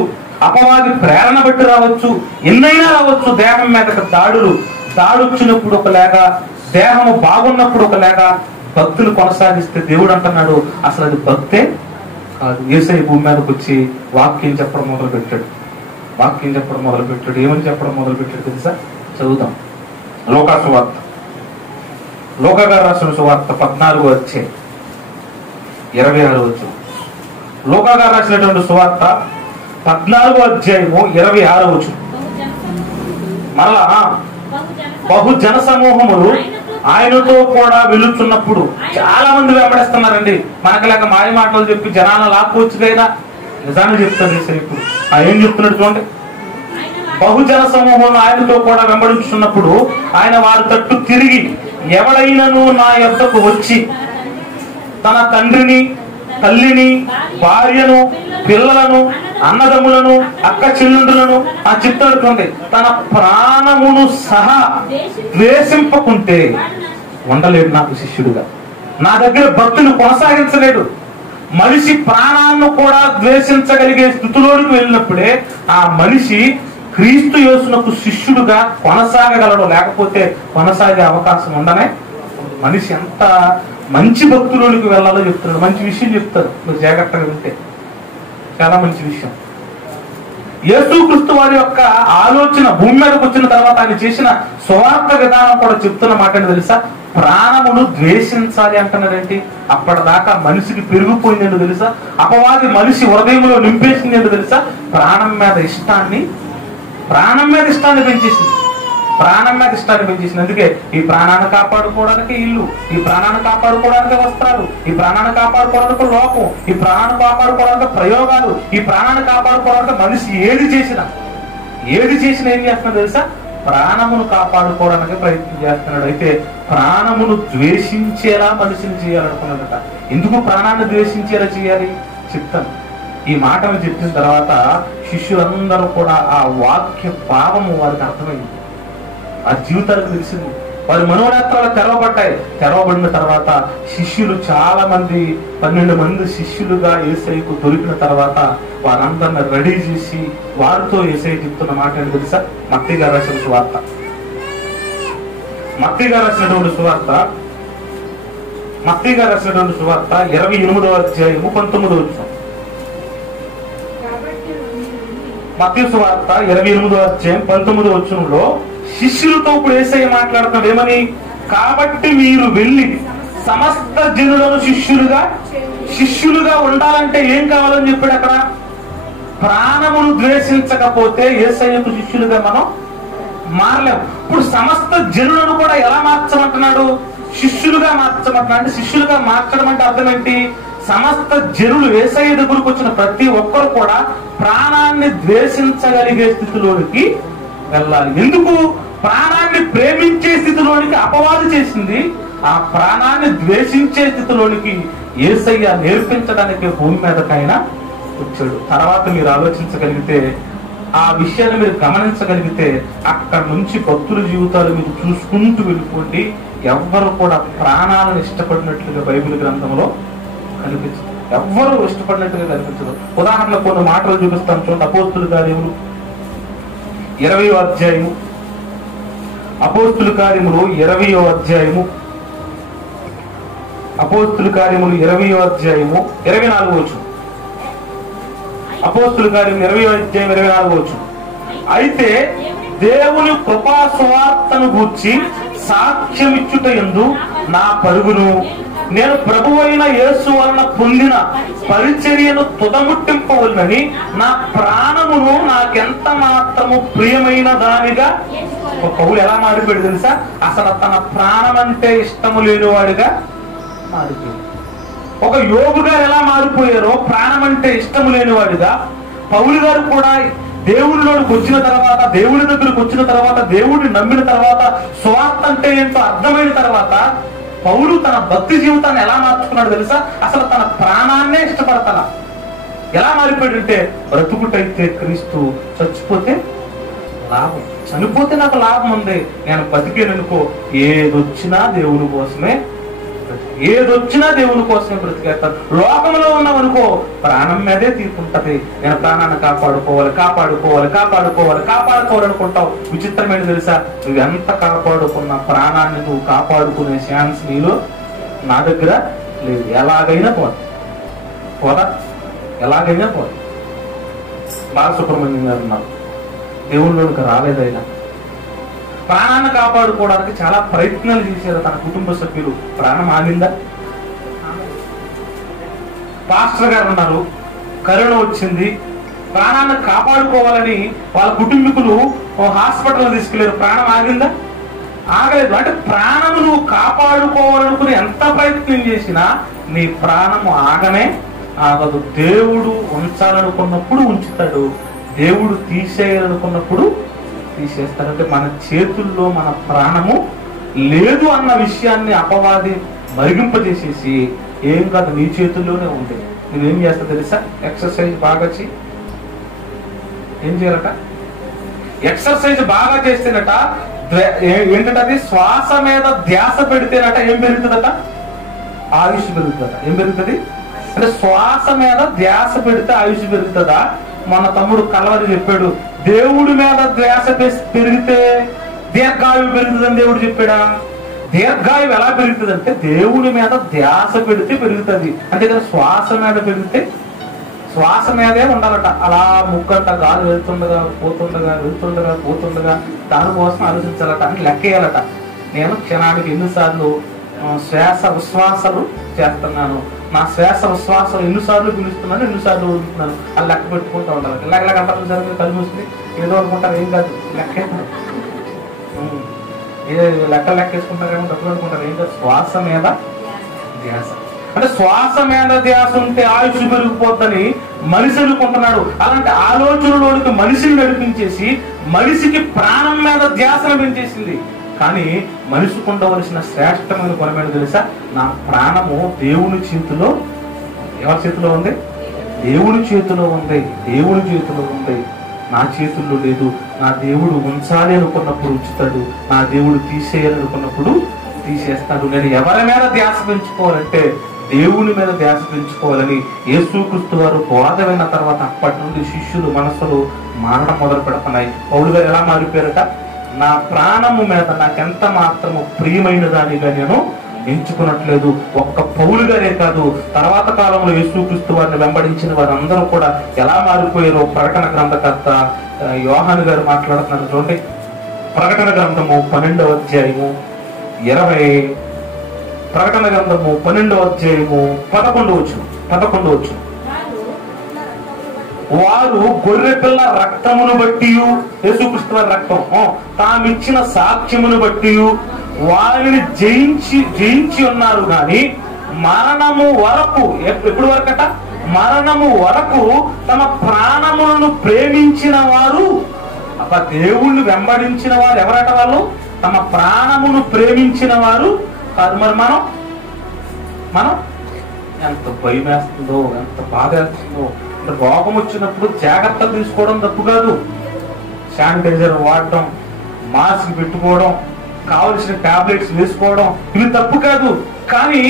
అపవాది ప్రేరణ బట్టి రావచ్చు, ఎన్నైనా రావచ్చు. దేహం మీద దాడులు, దాడొచ్చినప్పుడు ఒకలాగా, దేహము బాగున్నప్పుడు ఒకలాగా భక్తులు కొనసాగిస్తే దేవుడు అంటున్నాడు అసలు అది భక్తే కాదు. యేసయ్య భూమి మీదకి వచ్చి వాక్యం చెప్పడం మొదలు పెట్టాడు. ఏమని చెప్పడం మొదలు పెట్టాడు తెలుసా? చదువుతాం. లోకా సువార్త, లోకా గారు రాసిన సువార్త 14వ అధ్యాయం 26వ వచనం. లోకా గారు రాసినటువంటి సువార్త 14వ అధ్యాయము 26వ వచనం. మరలా బహు జన సమూహములు ఆయనతో కూడా వెలుచున్నప్పుడు, చాలా మంది వెంబడిస్తున్నారండి. మనకు లేక మాయ మాటలు చెప్పి జనాలను లాక్కోవచ్చు కదా. నిజాన్ని చెప్తాడు ఇప్పుడు. ఏం చెప్తున్నాడు చూడండి. బహుజన సమూహం ఆయనతో కూడా వెంబడించున్నప్పుడు ఆయన వారి తట్టు తిరిగి, ఎవడైనను నా యొద్దకు వచ్చి తన తండ్రిని, తల్లిని, భార్యను, పిల్లలను, అన్నదమ్ములను, అక్క చెల్లెండులను ఆ చిత్తడుతుంది తన ప్రాణమును సహా ద్వేషింపకుంటే ఉండలేడు నాకు శిష్యుడుగా. నా దగ్గర భక్తులు కొనసాగించలేడు. మనిషి ప్రాణాన్ని కూడా ద్వేషించగలిగే స్థితిలోకి వెళ్ళినప్పుడే ఆ మనిషి క్రీస్తు యేసునకు శిష్యుడుగా కొనసాగగలడు, లేకపోతే కొనసాగే అవకాశం ఉండనే. మనిషి ఎంత మంచి భక్తులోనికి వెళ్ళాలో చెప్తున్నాడు. మంచి విషయం చెప్తారు, మీరు జాగ్రత్తగా వింటే చాలా మంచి విషయం. యేసుక్రీస్తు వారి యొక్క ఆలోచన భూమి మీదకి వచ్చిన తర్వాత ఆయన చేసిన సువార్త విధానం కూడా చెప్తున్న మాట ఏంటి తెలుసా? ప్రాణమును ద్వేషించాలి అంటున్నారేంటి? అప్పటిదాకా మనిషికి పెరిగిపోయిందేంటో తెలుసా? అపవాది మనిషి హృదయంలో నింపేసిందేంటో తెలుసా? ప్రాణం మీద ఇష్టాన్ని పెంచేసింది. అందుకే ఈ ప్రాణాన్ని కాపాడుకోవడానికి ఇల్లు, ఈ ప్రాణాన్ని కాపాడుకోవడానికి వస్త్రాలు, ఈ ప్రాణాన్ని కాపాడుకోవడానికి లోకం, ఈ ప్రాణాన్ని కాపాడుకోవడానికి ప్రయోగాలు, ఈ ప్రాణాన్ని కాపాడుకోవడానికి మనిషి ఏది చేసినా ఏం చేస్తున్నాడు తెలుసా? ప్రాణమును కాపాడుకోవడానికి ప్రయత్నం చేస్తున్నాడు. అయితే ప్రాణమును ద్వేషించేలా మనిషిని చేయాలనుకున్నాడట. ఎందుకు ప్రాణాన్ని ద్వేషించేలా చేయాలి చెప్తాను. ఈ మాటను చెప్పిన తర్వాత శిష్యులందరూ కూడా ఆ వాక్య భావము వారికి అర్థమైంది, ఆ జీవితాలకు తెలిసింది. వారి మనోనేత్రాలు తెరవబడిన తర్వాత శిష్యులు చాలా మంది 12 మంది శిష్యులుగా యేసయ్యకు దొరికిన తర్వాత వారందరిని రెడీ చేసి వారితో యేసయ్య చెప్తున్న మాట ఏంటి తెలుసా? మత్తయి గారు రాసినటువంటి సువార్త 28వ అధ్యాయము 19వ వచనం. మత్తయి సువార్త 28వ అధ్యాయం 19వ వచనంలో శిష్యులతో ఇప్పుడు యేసయ్య మాట్లాడుతున్నాడు ఏమని? కాబట్టి మీరు వెళ్ళి సమస్త జనులను శిష్యులుగా ఉండాలంటే ఏం కావాలని చెప్పాడు అక్కడ? ప్రాణమును ద్వేషించకపోతే యేసయ్యకు శిష్యులుగా మనం మారలేము. ఇప్పుడు సమస్త జనులను కూడా ఎలా మార్చమంటున్నాడు? శిష్యులుగా మార్చమంటున్నాడు. అంటే శిష్యులుగా మార్చడం అంటే అర్థం ఏంటి? సమస్త జనులు యేసయ్య దగ్గరకు వచ్చిన ప్రతి ఒక్కరు కూడా ప్రాణాన్ని ద్వేషించగలిగే స్థితిలోనికి వెళ్ళాలి. ఎందుకు? ప్రాణాన్ని ప్రేమించే స్థితిలోనికి అపవాది చేసింది, ఆ ప్రాణాన్ని ద్వేషించే స్థితిలోనికి యేసయ్య నేర్పించడానికి భూమి మీదకైనా వచ్చాడు. తర్వాత మీరు ఆలోచించగలిగితే, ఆ విషయాన్ని మీరు గమనించగలిగితే, అక్కడ నుంచి భక్తుల జీవితాలు మీరు చూసుకుంటూ వెళ్ళిపోండి. ఎవ్వరు కూడా ప్రాణాలను ఇష్టపడినట్లుగా బైబిల్ గ్రంథంలో కనిపించదు. ఎవ్వరూ ఇష్టపడినట్టుగా కనిపించదు. ఉదాహరణకు కొన్ని మాటలు చూపిస్తాను చూడండి. అపోస్తుల కార్యములు 20వ అధ్యాయము, అపోస్తుల కార్యములు 20వ అధ్యాయము 24వ వచనం. అపోస్తుల కార్యం 20వ అధ్యాయం 24వ వచనం. అయితే దేవుని కృపా సువార్తను గూర్చి సాక్ష్యమిచ్చుటయందు నా పరుగును నేను ప్రభువైన యేసు వలన పొందిన పరిచర్యను తుదముట్టింపవలనని నా ప్రాణమును నాకెంత మాత్రము ప్రియమైన దానిగా. పౌలు ఎలా మారిపోయాడు తెలుసా? అసలు తన ప్రాణం అంటే ఇష్టము లేనివాడిగా మారిపోయాడు. ఒక యోబు గారు ఎలా మారిపోయారో ప్రాణం అంటే ఇష్టము లేనివాడిగా, పౌలు గారు కూడా దేవుడిలోకి వచ్చిన తర్వాత, దేవుడి దగ్గరకు వచ్చిన తర్వాత, దేవుడిని నమ్మిన తర్వాత, స్వార్థ అంటే ఏంటో అర్థమైన తర్వాత పౌలు తన భక్తి జీవితాన్ని ఎలా మార్చుకున్నాడు తెలుసా? అసలు తన ప్రాణాన్నే ఇష్టపడతాను. ఎలా మారిపోయాడంటే, బ్రతుకుటైతే క్రీస్తు, చచ్చిపోతే లాభం. చనిపోతే నాకు లాభం ఉంది, నేను బతికేననుకో ఏదొచ్చినా దేవుని కోసమే బ్రతికేస్తాను. లోకంలో ఉన్నామనుకో ప్రాణం మీదే తీరుకుంటది. నేను ప్రాణాన్ని కాపాడుకోవాలనుకుంటావు. విచిత్రమైన తెలుసా? నువ్వు ఎంత కాపాడుకున్న ప్రాణాన్ని నువ్వు కాపాడుకునే ఛాన్స్ నీలో నా దగ్గర లేదు. ఎలాగైనా పోదా బాలసుబ్రహ్మణ్యం గారు ఉన్నారు, దేవుళ్ళకి రాలేదైనా ప్రాణాన్ని కాపాడుకోవడానికి చాలా ప్రయత్నాలు చేశారు తన కుటుంబ సభ్యులు. ప్రాణం ఆగిందా? పాస్టర్ గారు ఉన్నారు, కరోనా వచ్చింది, ప్రాణాన్ని కాపాడుకోవాలని వాళ్ళ కుటుంబీకులు హాస్పిటల్ తీసుకెళ్లారు. ప్రాణం ఆగిందా? ఆగలేదు. అంటే ప్రాణము నువ్వు కాపాడుకోవాలనుకుని ఎంత ప్రయత్నం చేసినా నీ ప్రాణము ఆగదు. దేవుడు ఉంచాలనుకున్నప్పుడు ఉంచుతాడు, దేవుడు తీసేయాలనుకున్నప్పుడు తీసేస్తాడంటే మన చేతుల్లో మన ప్రాణము లేదు అన్న విషయాన్ని అపవాది మరిగింపజేసేసి, ఏం కాదు నీ చేతుల్లోనే ఉంది, నువ్వేం చేస్తా తెలుసా? ఎక్సర్సైజ్ బాగా చేయి. ఏం చేయాలట? ఎక్సర్సైజ్ బాగా చేస్తేనట ఏంటంటే అది శ్వాస మీద ధ్యాస పెడితేనట ఏం పెరుగుతుందట? ఆయుష్ పెరుగుతుందట. ఏం పెరుగుతుంది అంటే శ్వాస మీద ధ్యాస పెడితే ఆయుష్ పెరుగుతుందా, మొన్న తమ్ముడు కలవరి చెప్పాడు, దేవుడి మీద ధ్యాస పెరిగితే దీర్ఘాయువు పెరుగుతుందని దేవుడు చెప్పాడా? దీర్ఘాయువు ఎలా పెరుగుతుంది అంటే దేవుడి మీద ధ్యాస పెడితే పెరుగుతుంది. అంతేకాదు శ్వాస మీద పెరిగితే శ్వాస మీదే ఉండాలట. అలా ముక్కంట గాలి వెళ్తుండగా పోతుండగా దానికోసం ఆలోచించాలట అని లెక్కేయాలట. నేను క్షణానికి ఎన్నిసార్లు శ్వాస విశ్వాసాలు చేస్తున్నాను, నా శ్వాస విశ్వాసాలు ఎన్నిసార్లు పిలుస్తున్నాను, ఎన్నిసార్లు వదులుతున్నాను అని లెక్క పెట్టుకుంటూ ఉంటారు. ఇలాగ అంటారు జరిగింది కళ్ళు మూసుకుని ఏదో అనుకుంటారు, ఏం కాదు లెక్కేస్తారు. లెక్కేసుకుంటారేమో డబ్బులు అనుకుంటారు, ఏం కాదు శ్వాస మీద ధ్యాస. అంటే శ్వాస మీద ధ్యాస ఉంటే ఆయుష్ పెరిగిపోద్దని మనిషి అనుకుంటున్నాడు. అలాంటి ఆలోచనలోనికి మనిషిని నడిపించేసి మనిషికి ప్రాణం మీద ధ్యాసను పెంచేసింది. కానీ మనిషికి ఉండవలసిన శ్రేష్టమైన గుణమేంటో తెలుసా? నా ప్రాణము దేవుని చేతిలో, ఎవరి చేతిలో ఉంది? దేవుని చేతిలో ఉంది. దేవుని చేతిలో ఉంది, నా చేతుల్లో లేదు. నా దేవుడు ఉంచాలి అనుకున్నప్పుడు ఉంచుతాడు, నా దేవుడు తీసేయాలనుకున్నప్పుడు తీసేస్తాడు. నేను ఎవరి మీద ధ్యాస పెంచుకోవాలంటే దేవుని మీద ధ్యాస పెంచుకోవాలని యేసుక్రీస్తు వారు బోధ విన్న తర్వాత అప్పటి నుండి శిష్యులు మనసులు మారడం మొదలు పెడుతున్నాయి. పౌలు గారు ఎలా మారిపోయారట? నా ప్రాణము మీద నాకెంత మాత్రము ప్రియమైన దానిగా నేను ఎంచుకున్నట్లేదు. ఒక్క పౌలు గారే కాదు, తర్వాత కాలంలో యేసుక్రీస్తు వారిని వెంబడించిన వారందరూ కూడా ఎలా మారిపోయారో ప్రకటన గ్రంథకర్త యోహాను గారు మాట్లాడుతున్నారు. చూడండి, ప్రకటన గ్రంథము 12వ అధ్యాయము 20, ప్రకటన గ్రంథము 12వ అధ్యాయము 11వ వచనం. వారు గొర్రె పిల్ల రక్తమును బట్టి, యేసుక్రీస్తు వారి రక్తం, తామిచ్చిన సాక్ష్యమును బట్టి వారిని జయించి ఉన్నారు. కానీ మరణము వరకు, ఎప్పుడు వరకట? మరణము వరకు తమ ప్రాణములను ప్రేమించిన వారు. దేవుణ్ణి వెంబడించిన వారు ఎవరట? వాళ్ళు తమ ప్రాణమును ప్రేమించిన వారు కాదు. మరి మనం ఎంత భయం వేస్తుందో, ఎంత బాధ వేస్తుందో. రోగం వచ్చినప్పుడు జాగ్రత్తలు తీసుకోవడం తప్పు కాదు. శానిటైజర్ వాడటం, మాస్క్ పెట్టుకోవడం, కావలసిన టాబ్లెట్స్ వేసుకోవడం, ఇవి తప్పు కాదు. కానీ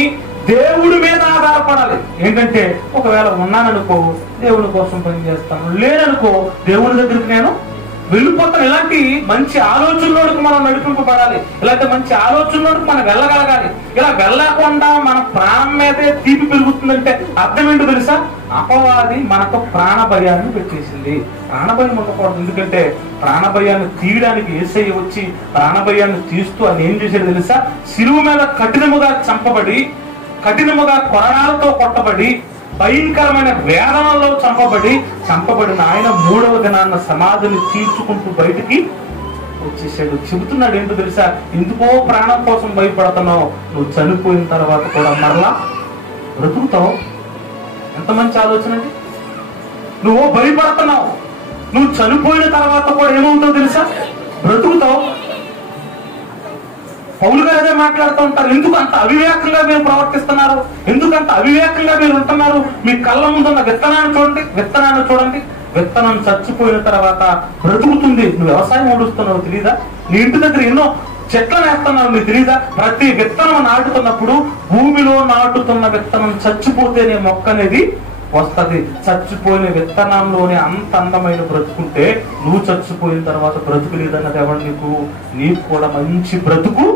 దేవుడి మీద ఆధారపడాలి. ఏంటంటే ఒకవేళ ఉన్నాననుకో దేవుడి కోసం పనిచేస్తాను, లేననుకో దేవుడి దగ్గరికి నేను వెళ్ళిపోతాను. ఇలాంటి మంచి ఆలోచనలోకి మనం నడిపింపబడాలి. ఇలాంటి మంచి ఆలోచనలోకి మనం వెళ్ళగలగాలి. ఇలా వెళ్ళకుండా మన ప్రాణం మీదే తీపి పెరుగుతుందంటే అర్థం ఏంటో తెలుసా? అపవాది మనకు ప్రాణ భయాన్ని పెట్టేసింది. ప్రాణభయం ఉండకూడదు. ఎందుకంటే ప్రాణభయాన్ని తీయడానికి యేసయ్య వచ్చి ప్రాణభయాన్ని తీస్తూ ఆయన ఏం చేశాడు తెలుసా? శిలువ మీద కఠినముగా చంపబడి, కఠినముగా కొరడాలతో కొట్టబడి, భయంకరమైన వేదనలో చంపబడిన ఆయన 3వ దినాన్న సమాధిని తీర్చుకుంటూ బయటికి వచ్చేసాడు. చెబుతున్నాడు ఏంటో తెలుసా? ఎందుకో ప్రాణం కోసం భయపడుతున్నావు, నువ్వు చనిపోయిన తర్వాత కూడా మరలా బ్రతుకుతావు. ఎంత మంచి ఆలోచన అండి! నువ్వు భయపడుతున్నావు, నువ్వు చనిపోయిన తర్వాత కూడా ఏమవుతావు తెలుసా? బ్రతుకుతావు. పౌలు గారు అదే మాట్లాడుతూ ఉంటారు. ఎందుకు అంత అవివేకంగా మీరు ప్రవర్తిస్తున్నారు? ఎందుకంత అవివేకంగా మీరు ఉంటున్నారు? మీ కళ్ళ ముందున్న విత్తనాన్ని చూడండి. విత్తనం చచ్చిపోయిన తర్వాత బ్రతుకుతుంది. నువ్వు వ్యవసాయం ఓడుస్తున్నావు తెలీదా? నీ ఇంటి దగ్గర ఎన్నో చెట్లను వేస్తున్నావు, నీకు తెలీదా? ప్రతి విత్తనం నాటుతున్నప్పుడు భూమిలో నాటుతున్న విత్తనం చచ్చిపోతేనే మొక్క అనేది వస్తుంది. చచ్చిపోయిన విత్తనంలోనే అంత అందమైన బ్రతుకుంటే నువ్వు చచ్చిపోయిన తర్వాత బ్రతుకు లేదన్నది ఎవరు? నీకు కూడా మంచి బ్రతుకు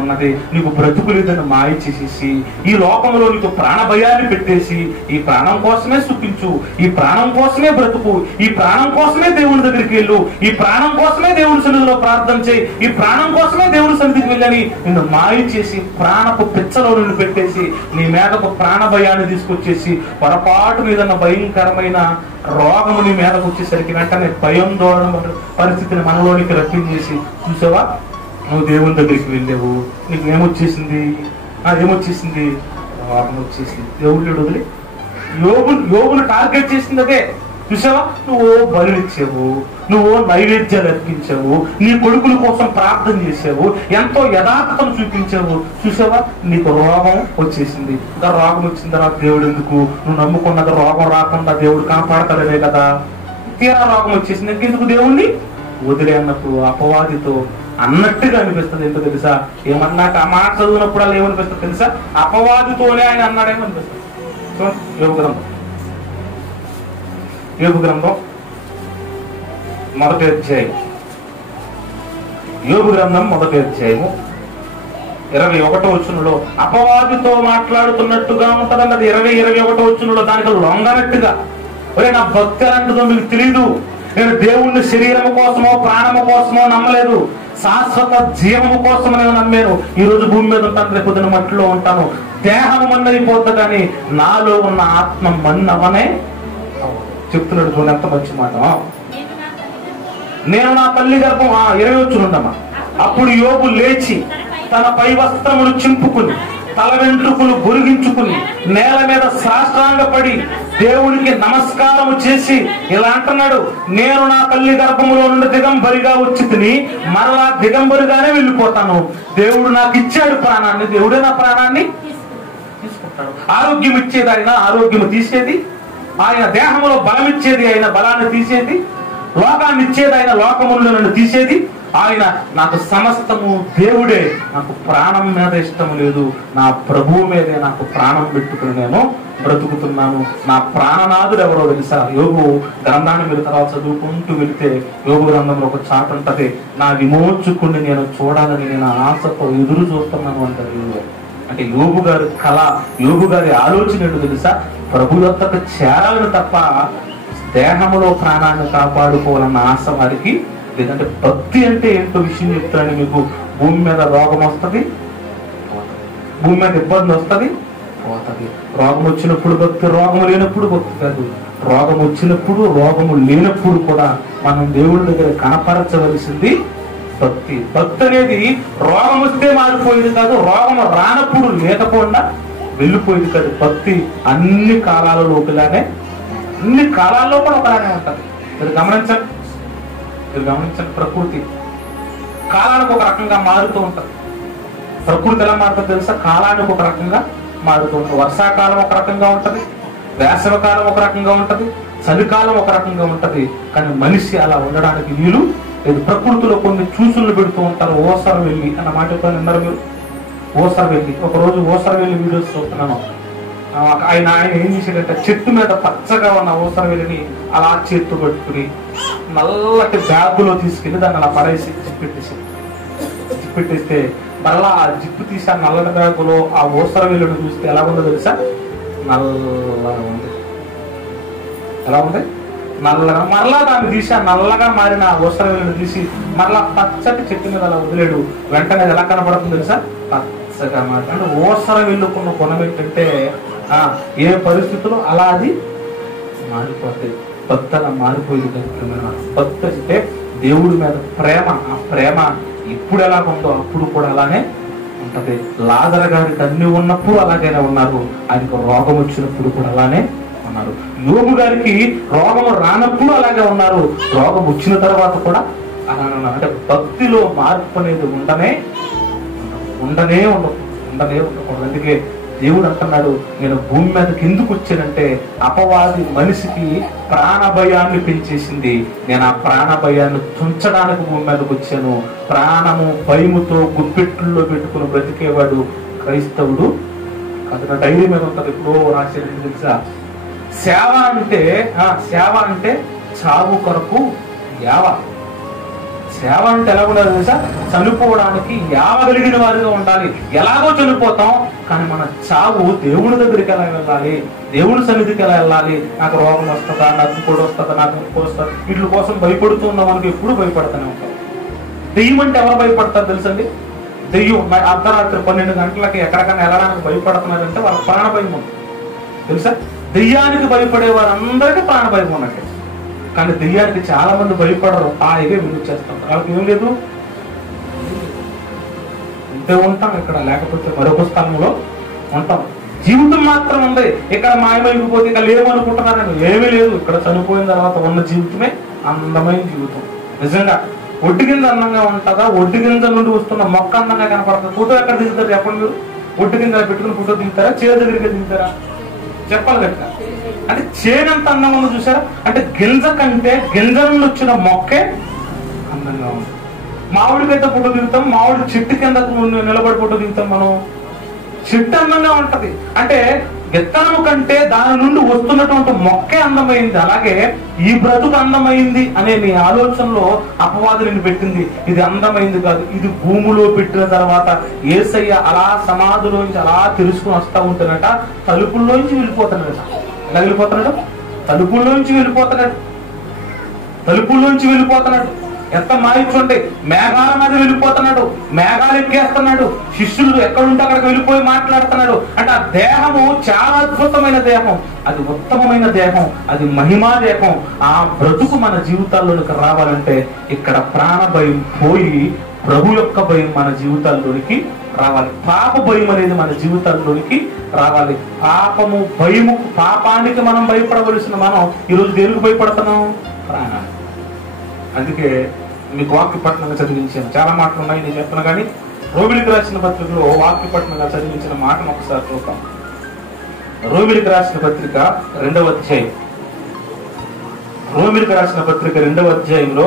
ఉన్నది. నీకు బ్రతుకు లేదని మాయ చేసేసి ఈ లోకంలో నీకు ప్రాణ భయాన్ని పెట్టేసి ఈ ప్రాణం కోసమే సుఖించు, ఈ ప్రాణం కోసమే బ్రతుకు, ఈ ప్రాణం కోసమే దేవుని దగ్గరికి వెళ్ళు, ఈ ప్రాణం కోసమే దేవుని సన్నిధిలో ప్రార్థన చేయి, ఈ ప్రాణం కోసమే దేవుని సన్నిధికి వెళ్ళని నిన్ను మాయ చేసి ప్రాణపు పిచ్చలో నిన్ను పెట్టేసి నీ మీదకు ప్రాణ భయాన్ని తీసుకొచ్చేసి పొరపాటు మీదన్న భయంకరమైన రోగము నీ మీదకు వచ్చేసరికి వెంటనే భయం దూరం పరిస్థితిని మనలోనికి రప్పించేసి, చూసావా నువ్వు దేవుని దగ్గరికి వెళ్ళావు, నీకు ఏమొచ్చేసింది? రోగం వచ్చేసింది. దేవుడు వదిలి యోగును టార్గెట్ చేసింది అదే. చూసావా, నువ్వు బలి ఇచ్చావు, నువ్వు నైవేద్యాలు అర్పించావు, నీ కొడుకుల కోసం ప్రార్థన చేసావు, ఎంతో యథార్థతను చూపించావు. చూసావా, నీకు రోగం వచ్చేసింది. రోగం వచ్చిన తర్వాత దేవుడు ఎందుకు? నువ్వు నమ్ముకున్నది రోగం రాకుండా దేవుడు కాపాడతాడనే కదా. తీరా రోగం వచ్చేసింది, ఇంకెందుకు దేవుణ్ణి వదిలే అన్నప్పుడు అపవాదితో అన్నట్టుగా అనిపిస్తుంది. ఏంటో తెలుసా? ఏమన్నాక ఆ మాట చదివినప్పుడు అలా ఏమనిపిస్తుంది తెలుసా? అపవాదితోనే ఆయన అన్నాడేమో అనిపిస్తుంది. యోగ గ్రంథం మొదటి అధ్యాయం, యోబు గ్రంథం మొదటి అధ్యాయము 21వ వచనంలో అపవాదితో మాట్లాడుతున్నట్టుగా ఉంటదన్నది. 20-21వ వచనంలో దానికి లొంగనట్టుగా, ఒరే నా భక్తి ఎలాంటిదో మీకు తెలీదు, నేను దేవుణ్ణి శరీరము కోసమో ప్రాణము కోసమో నమ్మలేదు, శాశ్వత జీవము కోసం నేను నమ్మాను. ఈ రోజు భూమి మీద ఉంటాను, రేపు పొద్దున మట్టిలో ఉంటాను, దేహం మన్నైపోద్ది కానీ నాలో ఉన్న ఆత్మ మన్నవనే చెప్తున్నాడు. చూడండి ఎంత మంచి మాట. నేను నా తల్లి గర్భం 20 వచ్చునుండమ్మా. అప్పుడు యోబు లేచి తన పై వస్త్రములు చింపుకుని తల వెంట్రుకలు బొరిగించుకుని నేల మీద సాష్టాంగపడి దేవుడికి నమస్కారము చేసి ఇలా అంటున్నాడు, నేను నా తల్లి గర్భములో నుండి దిగంబరిగా వచ్చి తిని మరలా దిగంబరిగానే వెళ్ళిపోతాను. దేవుడు నాకు ఇచ్చాడు ప్రాణాన్ని, దేవుడే నా ప్రాణాన్ని తీసుకుంటాడు. ఆరోగ్యం ఇచ్చేది ఆయన, ఆరోగ్యం తీసేది ఆయన. దేహంలో బలం ఇచ్చేది ఆయన, బలాన్ని తీసేది. లోకాన్ని ఇచ్చేది ఆయన, లోకములో నన్ను తీసేది ఆయన. నాకు సమస్తము దేవుడే. నాకు ప్రాణం మీద ఇష్టం లేదు, నా ప్రభువు మీదే నాకు ప్రాణం పెట్టుకుని నేను బ్రతుకుతున్నాను. నా ప్రాణనాథుడు ఎవరో తెలుసా? యోబు గ్రంథాన్ని మీరు తర్వాత చదువుకుంటూ వెళితే యోబు గ్రంథంలో ఒక చాట ఉంటది, నా విమోచకుడిని నేను చూడాలని నేను ఆశతో ఎదురు చూస్తున్నాను అంటారు. అంటే యోబు గారి కళ, యోబు గారి ఆలోచన ఏంటో తెలుసా? ప్రభు యొక్కకు చేరాలని తప్ప దేహంలో ప్రాణాన్ని కాపాడుకోవాలన్న ఆశ వారికి లేదంటే. భక్తి అంటే ఏంటో విషయం చెప్తాను మీకు. భూమి మీద రోగం వస్తుంది, భూమి మీద ఇబ్బంది వస్తుంది, పోతుంది. రోగం వచ్చినప్పుడు భక్తి, రోగము లేనప్పుడు భక్తి కాదు. రోగం వచ్చినప్పుడు, రోగము లేనప్పుడు కూడా మనం దేవుడి దగ్గర కనపరచవలసింది భక్తి. భక్తి అనేది రోగం వస్తే మారిపోయేది కాదు, రోగం రానప్పుడు లేకపోకుండా వెళ్ళిపోయేది కాదు. భక్తి అన్ని కాలాలలో ఒకలానే, అన్ని కాలాల్లో కూడా ఒకలానే ఉంటుంది. మీరు గమనించండి, మీరు గమనించండి. ప్రకృతి కాలానికి ఒక రకంగా మారుతూ ఉంటుంది. ప్రకృతి ఎలా మారుతుంది తెలుసా? కాలానికి ఒక రకంగా మారుతూ ఉంటుంది. వర్షాకాలం ఒక రకంగా ఉంటది, వేసవికాలం ఒక రకంగా ఉంటది, చలికాలం ఒక రకంగా ఉంటది. కానీ మనిషి అలా ఉండడానికి వీలు లేదు. ప్రకృతిలో కొన్ని చూసులు పెడుతూ ఉంటారు. ఓసర వెళ్ళి అన్న మాట ఎప్పుడైనా విన్నారు మీరు? ఓసర వెళ్ళి, ఒకరోజు ఓసర వెళ్ళి వీడియోస్ చూస్తున్నాను. ఆయన ఏం చేశాడంటే చెట్టు మీద పచ్చగా ఉన్న ఓసర వెళ్ళిని అలా చేత్తు పట్టుకుని నల్లటి బ్యాగులో తీసుకెళ్లి దాన్ని అలా పడేసి జిప్పెట్టేస్తే మరలా ఆ జిప్పు తీసి ఆ నల్లటి బ్యాగులో ఆ ఓసర వెళ్ళిని చూస్తే ఎలా ఉందో తెలుసా? నల్లగా ఉంది. ఎలా ఉంది? నల్లగా. మరలా దాన్ని తీసి ఆ నల్లగా మారిన ఆ ఓసర వెళ్ళిని తీసి మరలా పచ్చటి చెట్టు మీద అలా వదిలేడు. వెంటనే ఎలా కనపడుతుంది తెలుసా? పచ్చగా మారి. అంటే ఓసర వెళ్ళుకున్న గుణం ఏంటంటే ఏ పరిస్థితుల్లో అలా అది మారిపోతాయి. భక్తి అలా మారిపోయింది. భక్తి అంటే దేవుడి మీద ప్రేమ. ఆ ప్రేమ ఇప్పుడు ఎలా ఉందో అప్పుడు కూడా అలానే ఉంటది. లాజరు గారికి అన్ని ఉన్నప్పుడు అలాగైనా ఉన్నారు, ఆయనకు రోగం వచ్చినప్పుడు కూడా అలానే ఉన్నారు. యోబు గారికి రోగం రానప్పుడు అలాగే ఉన్నారు, రోగం వచ్చిన తర్వాత కూడా అలానే ఉన్నారు. అంటే భక్తిలో మార్పు అనేది ఉండనే ఉండకూడదు. అందుకే దేవుడు అంటున్నాడు, నేను భూమి మీదకి ఎందుకు వచ్చానంటే అపవాది మనిషికి ప్రాణ భయాన్ని పెంచేసింది, నేను ఆ ప్రాణ భయాన్ని తుంచడానికి భూమి మీదకి వచ్చాను. ప్రాణము భయముతో గుప్పెట్టుల్లో పెట్టుకుని బ్రతికేవాడు క్రైస్తవుడు కాదు. నా డైరీ మీద ఉంటుంది, ఎప్పుడో రాసేది తెలుసా? సేవ అంటే చావు కొరకు యావ. సేవ అంటే ఎలా ఉండాలి తెలుసా? చనిపోవడానికి యావ కలిగిన వారిగా ఉండాలి. ఎలాగో చనిపోతాం, కానీ మన చావు దేవుడి దగ్గరికి ఎలా వెళ్ళాలి, దేవుడి సన్నిధికి ఎలా వెళ్ళాలి. నాకు రోగం వస్తుందా, నాకు ఇంకోటి వస్తుందా, నాకు ఇంకోటి వస్తుందా, వీటి కోసం భయపడుతూ ఉన్న మనకి ఎప్పుడు భయపడుతూనే ఉంటాం. దెయ్యం అంటే ఎవరు భయపడతారు తెలుసండి? దెయ్యం అర్ధరాత్రి 12 గంటలకి ఎక్కడికైనా వెళ్ళడానికి భయపడుతున్నారంటే వాళ్ళ ప్రాణ భయం ఉంది తెలుసా? దెయ్యానికి భయపడే వారందరికీ ప్రాణ భయం ఉన్నట్టే. కానీ దెయ్యానికి చాలా మంది భయపడరు, హాయిగా వినిచేస్తాం. వాళ్ళకి ఏం లేదు, ఉంటే ఉంటాం ఇక్కడ, లేకపోతే మరొక స్థలంలో ఉంటాం. జీవితం మాత్రం ఉంది, ఇక్కడ మాయమైపోతే ఇక్కడ లేవనుకుంటున్నారని ఏమీ లేదు. ఇక్కడ చనిపోయిన తర్వాత ఉన్న జీవితమే అందమైన జీవితం. నిజంగా ఒడ్డు కింద అందంగా ఉంటుందా? ఒడ్డు కింద నుండి వస్తున్న మొక్క అందంగా కనపడుతుంది. ఫోటో ఎక్కడ దిగుతారు చెప్పండి మీరు? ఒడ్డు కింద పెట్టుకుని ఫోటో దిగుతారా, చేరు దగ్గరికి దిగుతారా? చెప్పాలి కదా. అంటే చేనంత అందంగా ఉంది చూసారా? అంటే గింజ కంటే గింజ నుండి వచ్చిన మొక్కే అందంగా ఉంది. మామిడికైతే ఫోటో దిగుతాం, మామిడి చెట్టు కింద నిలబడి ఫోటో దిగుతాం మనం. చెట్టు అందంగా ఉంటది. అంటే విత్తనము కంటే దాని నుండి వస్తున్నటువంటి మొక్కే అందమైంది, అలాగే ఈ బ్రతుకు అందమైంది అనే నీ ఆలోచనలో అపవాదుని పెట్టింది. ఇది అందమైంది కాదు, ఇది భూమిలో పెట్టిన తర్వాత యేసయ్య అలా సమాధిలోంచి అలా తెలుసుకుని వస్తా ఉంటున్నట, తలుపుల్లోంచి వెళ్ళిపోతున్నాడట. ఎలా వెళ్ళిపోతున్నాడు? తలుపుల్లోంచి వెళ్ళిపోతున్నాడు. తలుపుల్లోంచి వెళ్ళిపోతున్నాడు. ఎంత మాయిచ్చుంటే మేఘాల మీద వెళ్ళిపోతున్నాడు, మేఘాలు ఎక్కేస్తున్నాడు, శిష్యులు ఎక్కడుంటే అక్కడికి వెళ్ళిపోయి మాట్లాడుతున్నాడు. అంటే ఆ దేహము చాలా అద్భుతమైన దేహం, అది ఉత్తమమైన దేహం, అది మహిమా దేహం. ఆ బ్రతుకు మన జీవితాల్లోనికి రావాలంటే ఇక్కడ ప్రాణ భయం పోయి ప్రభు యొక్క భయం మన జీవితాల్లోనికి రావాలి. పాప భయం అనేది మన జీవితాల్లోనికి రావాలి. పాపము భయము, పాపానికి మనం భయపడవలసిన మనం ఈరోజు దేనికి భయపడుతున్నాం? ప్రాణానికి. అందుకే మీకు వాక్యపట్నంగా చదివించాను. చాలా మాటలు ఉన్నాయి, నేను చెప్తున్నా కానీ రోమిలికి రాసిన పత్రికలో వాక్యపట్నంగా చదివించిన మాటను ఒకసారి చూద్దాం. రోమిలికి రాసిన పత్రిక 2వ అధ్యాయం, రోమిలికి రాసిన పత్రిక 2వ అధ్యాయంలో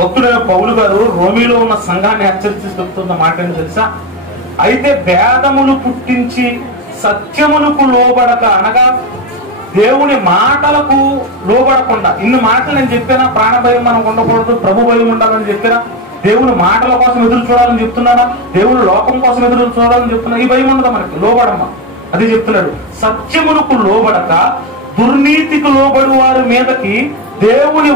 భక్తుడైన పౌలు గారు రోమిలో ఉన్న సంఘాన్ని హెచ్చరించి చెప్తున్న మాట ఏంటో తెలుసా? అయితే భేదములు పుట్టించి సత్యమునకు లోబడక, అనగా దేవుని మాటలకు లోబడకుండా, ఇన్ని మాటలు నేను చెప్పానా? ప్రాణ భయం మనకు ఉండకూడదు, ప్రభు భయం ఉండాలని చెప్పానా? దేవుని మాటల కోసం ఎదురు చూడాలని చెప్తున్నానా? దేవుని లోకం కోసం ఎదురు చూడాలని చెప్తున్నా? ఈ భయం ఉండదా మనకి? లోబడమ్మా, అది చెప్తున్నాడు. సత్యమునకు లోబడక దుర్నీతికి లోబడు వారి మీదకి దేవుని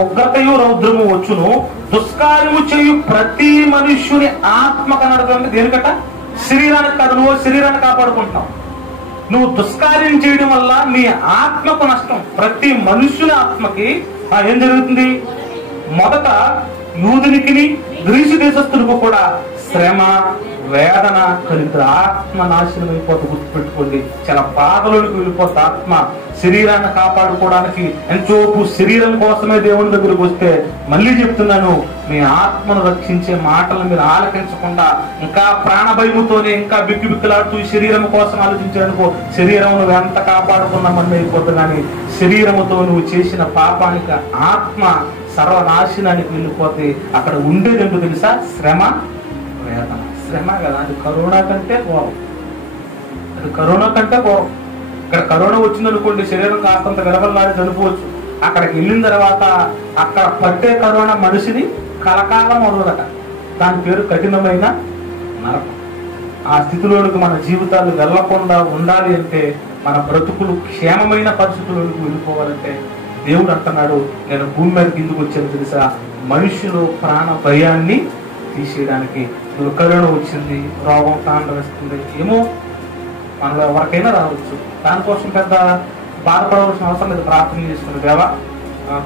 ఉగ్రతయు రౌద్రము వచ్చును. దుష్కార్యము చేయు ప్రతి మనుష్యుని ఆత్మ కనడదంటే దేనికట? శరీరానికి కాదు. నువ్వు శరీరాన్ని కాపాడుకుంటున్నావు. నువ్వు దుష్కార్యం చేయడం వల్ల నీ ఆత్మకు నష్టం. ప్రతి మనుష్యుని ఆత్మకి ఏం జరుగుతుంది? మొదట యూదునికి, గ్రీసు దేశస్తులకు కూడా శ్రమ, వేదన కలుగుతుంది. ఆత్మ నాశనం అయిపోతే గుర్తుపెట్టుకోండి, చాలా బాధలోనికి వెళ్ళిపోతే ఆత్మ. శరీరాన్ని కాపాడుకోవడానికి ఎంతోపు శరీరం కోసమే దేవుని దగ్గరకు వస్తే, మళ్ళీ చెప్తున్నాను, మీ ఆత్మను రక్షించే మాటలను మీరు ఆలకించకుండా ఇంకా ప్రాణభయముతోనే ఇంకా బిక్కులాడుతూ శరీరం కోసం ఆలోచించాలనుకో, శరీరం నువ్వు ఎంత కాపాడుకున్నామని అయిపోతుంది. కానీ శరీరముతో నువ్వు చేసిన పాపానికి ఆత్మ సర్వనాశనానికి వెళ్ళిపోతే అక్కడ ఉండేది ఏంటో తెలుసా? శ్రమ, వేదన. శ్రమ కదా, అది కరోనా కంటే ఘోరం. అది కరోనా కంటే ఘోరం. ఇక్కడ కరోనా వచ్చిందనుకోండి, శరీరం కాస్తంత గర్భంలాడి చనిపోవచ్చు. అక్కడికి వెళ్ళిన తర్వాత అక్కడ పట్టే కరోనా మనిషిని కలకాలం వదలదట. దాని పేరు కఠినమైన నరకం. ఆ స్థితిలోనికి మన జీవితాలు వెళ్లకుండా ఉండాలి అంటే, మన బ్రతుకులు క్షేమమైన పరిస్థితుల్లోకి వెళ్ళిపోవాలంటే, దేవుడు అంటున్నాడు, నేను భూమి మీద కిందకు వచ్చాను తెలుసా, మనుషులు ప్రాణ భయాన్ని తీసేయడానికి. కరోనా వచ్చింది, రోగం తాండవిస్తుంది, ఏమో మనలో ఎవరికైనా రావచ్చు. దానికోసం పెద్ద బాధపడవలసిన అవసరం లేదు. ప్రార్థన చేసుకుని, దేవా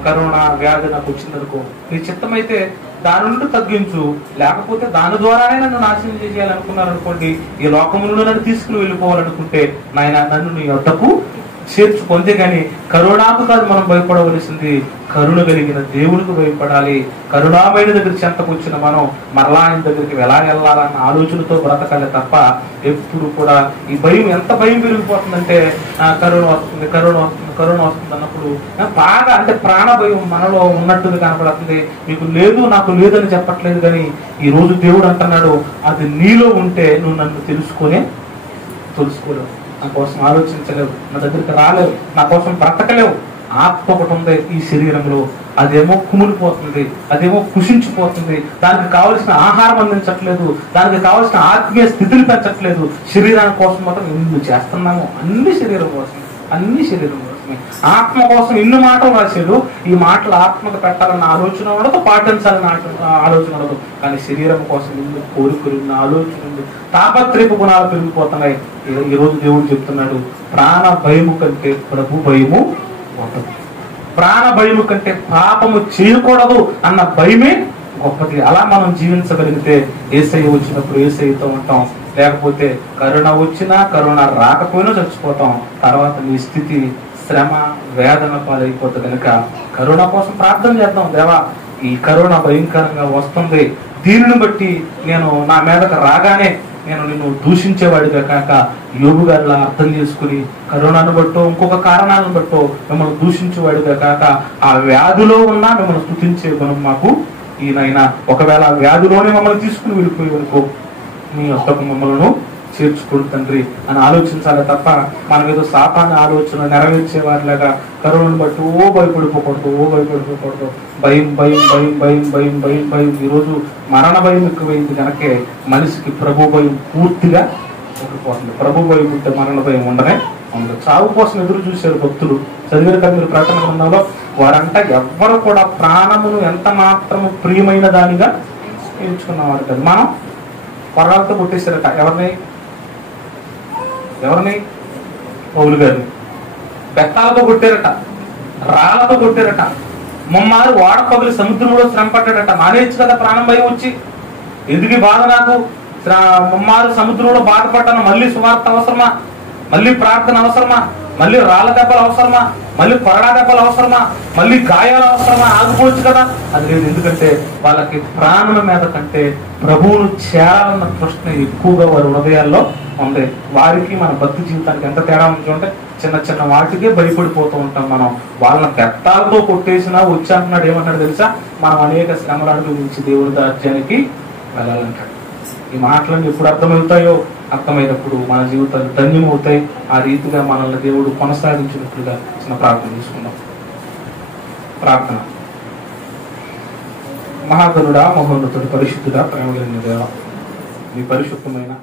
కరోనా వ్యాధి నాకు వచ్చిందనుకో, నీ చిత్తమైతే దాని నుండి తగ్గించు, లేకపోతే దాని ద్వారానే నన్ను నాశనం చేయాలనుకున్నారనుకోండి, ఈ లోకములను నన్ను తీసుకుని వెళ్ళిపోవాలనుకుంటే నాయన నన్ను నీ వద్దకు చేర్చుకుంటే. కానీ కరుణాకు కాదు మనం భయపడవలసింది, కరుణ కలిగిన దేవునికి భయపడాలి. కరుణామైన దగ్గర చెంతకు వచ్చిన మనం మరలా ఆయన దగ్గరికి ఎలా వెళ్ళాలన్న ఆలోచనతో బ్రతకాలి తప్ప ఎప్పుడు కూడా ఈ భయం, ఎంత భయం పెరిగిపోతుందంటే కరోనా వస్తుంది, కరోనా వస్తుంది, కరోనా వస్తుంది అన్నప్పుడు బాగా, అంటే ప్రాణ భయం మనలో ఉన్నట్టుగా కనపడుతుంది. మీకు లేదు, నాకు లేదని చెప్పట్లేదు, కానీ ఈ రోజు దేవుడు అంటున్నాడు, అది నీలో ఉంటే నువ్వు నన్ను తెలుసుకోలేవు, నా కోసం ఆలోచించలేవు, నా దగ్గరికి రాలేవు, నా కోసం బ్రతకలేవు. ఆత్మ ఒకటి ఉంది ఈ శరీరంలో, అదేమో కుమిలిపోతుంది, అదేమో కుషించిపోతుంది. దానికి కావలసిన ఆహారం అందించట్లేదు, దానికి కావలసిన ఆత్మీయ స్థితిని పెంచట్లేదు. శరీరాని కోసం మాత్రం ఎన్ని చేస్తున్నాము, అన్ని శరీరం కోసమే, అన్ని శరీరం కోసమే. ఆత్మ కోసం ఇన్ని మాటలు రాశాడు. ఈ మాటలు ఆత్మకు పెట్టాలన్న ఆలోచన ఉండదు, పాటించాలన్న ఆలోచన ఉండదు. కానీ శరీరం కోసం ఇన్ని కోరికలు, ఆలోచన ఉంది, తాపత్రయపు గుణాలు పెరిగిపోతున్నాయి. ఈ రోజు దేవుడు చెప్తున్నాడు, ప్రాణ భయము కంటే ప్రభు భయము గొప్పది. ప్రాణ భయము కంటే పాపము చేయకూడదు అన్న భయమే గొప్పది. అలా మనం జీవించగలిగితే యేసయ్య వచ్చినప్పుడు యేసయ్యతో ఉంటాం. లేకపోతే కరోనా వచ్చినా కరోనా రాకపోయినా చచ్చిపోతాం. తర్వాత నీ స్థితి శ్రమ, వేదన పాలైపోతుంది. కనుక కరోనా కోసం ప్రార్థన చేద్దాం. దేవా, ఈ కరోనా భయంకరంగా వస్తుంది, దీనిని బట్టి నేను నా మీదకు రాగానే నేను నిన్ను దూషించేవాడిగా కాక యోబు గారిలా అర్థం చేసుకుని, కరోనాను బట్టో ఇంకొక కారణాలను బట్టో మిమ్మల్ని దూషించేవాడిగా కాక ఆ వ్యాధిలో ఉన్నా మిమ్మల్ని స్తుతించే గుణం మాకు ఈయన. ఒకవేళ ఆ వ్యాధిలోనే మమ్మల్ని తీసుకుని వెళ్ళిపోయి అనుకో, మీ యొక్క మమ్మల్ని చేర్చుకోడు తండ్రి అని ఆలోచించాలి తప్ప మనం ఏదో సాతాను ఆలోచన నెరవేర్చే వారిలాగా కరోనాను బట్టి భయపడిపోకూడదు. భయం భయం భయం భయం భయం భయం భయం. ఈరోజు మరణ భయం ఎక్కువైంది కనుకే మనిషికి ప్రభు భయం పూర్తిగా ఉండిపోతుంది. ప్రభు భయం ఉంటే మరణ భయం ఉండనే ఉండదు. చావు కోసం ఎదురు చూశారు భక్తులు. చదివారు కదా మీరు ప్రకటన గ్రంథంలో. వారంట ఎవ్వరు కూడా ప్రాణమును ఎంత మాత్రము ప్రియమైన దానిగా ఎంచుకున్నవారు కదా. మనం కొరడాలతో కొట్టేశారట. ఎవరిని పౌలు గారిని బెత్తాలతో కొట్టారట, రాళ్లతో కొట్టారట, ముమ్మారు వాడ పగులు సముద్రంలో శ్రమ పట్టాడట. మానేయచ్చు కదా ప్రాణం భయం వచ్చి. ఎందుకు బాధ నాకు, ముమ్మారు సముద్రంలో బాధపడ్డాను, మళ్ళీ సువార్త అవసరమా, మళ్ళీ ప్రార్థన అవసరమా, మళ్ళీ రాళ్ల దెబ్బలు అవసరమా, మళ్ళీ కొరడా దెబ్బలు అవసరమా, మళ్ళీ గాయాలు అవసరమా? ఆగిపోవచ్చు కదా. అది లేదు. ఎందుకంటే వాళ్ళకి ప్రాణుల మీద కంటే ప్రభువును చేరాలన్న ప్రశ్న ఎక్కువగా వారి హృదయాల్లో ఉంది. వారికి మన భక్తి జీవితానికి ఎంత తేడా ఉంది అంటే చిన్న చిన్న వాటికే భయపడిపోతూ ఉంటాం మనం. వాళ్ళని బెత్తాలతో కొట్టేసినా వచ్చి అంటున్నాడు. ఏమంటాడు తెలుసా? మనం అనేక శ్రమల నుంచి దేవుని రాజ్యానికి వెళ్ళాలంటాడు. ఈ మాటలన్నీ ఎప్పుడు అర్థమవుతాయో అర్థమైనప్పుడు మన జీవితాలు ధన్యమవుతాయి. ఆ రీతిగా మనల్ని దేవుడు కొనసాగించినట్లుగా చిన్న ప్రార్థన చేసుకుందాం. ప్రార్థన. మహాగణుడా, మహోన్నతుడు, పరిశుద్ధుడా, ప్రేమ కలిగిన దేవా, మీ పరిశుద్ధమైన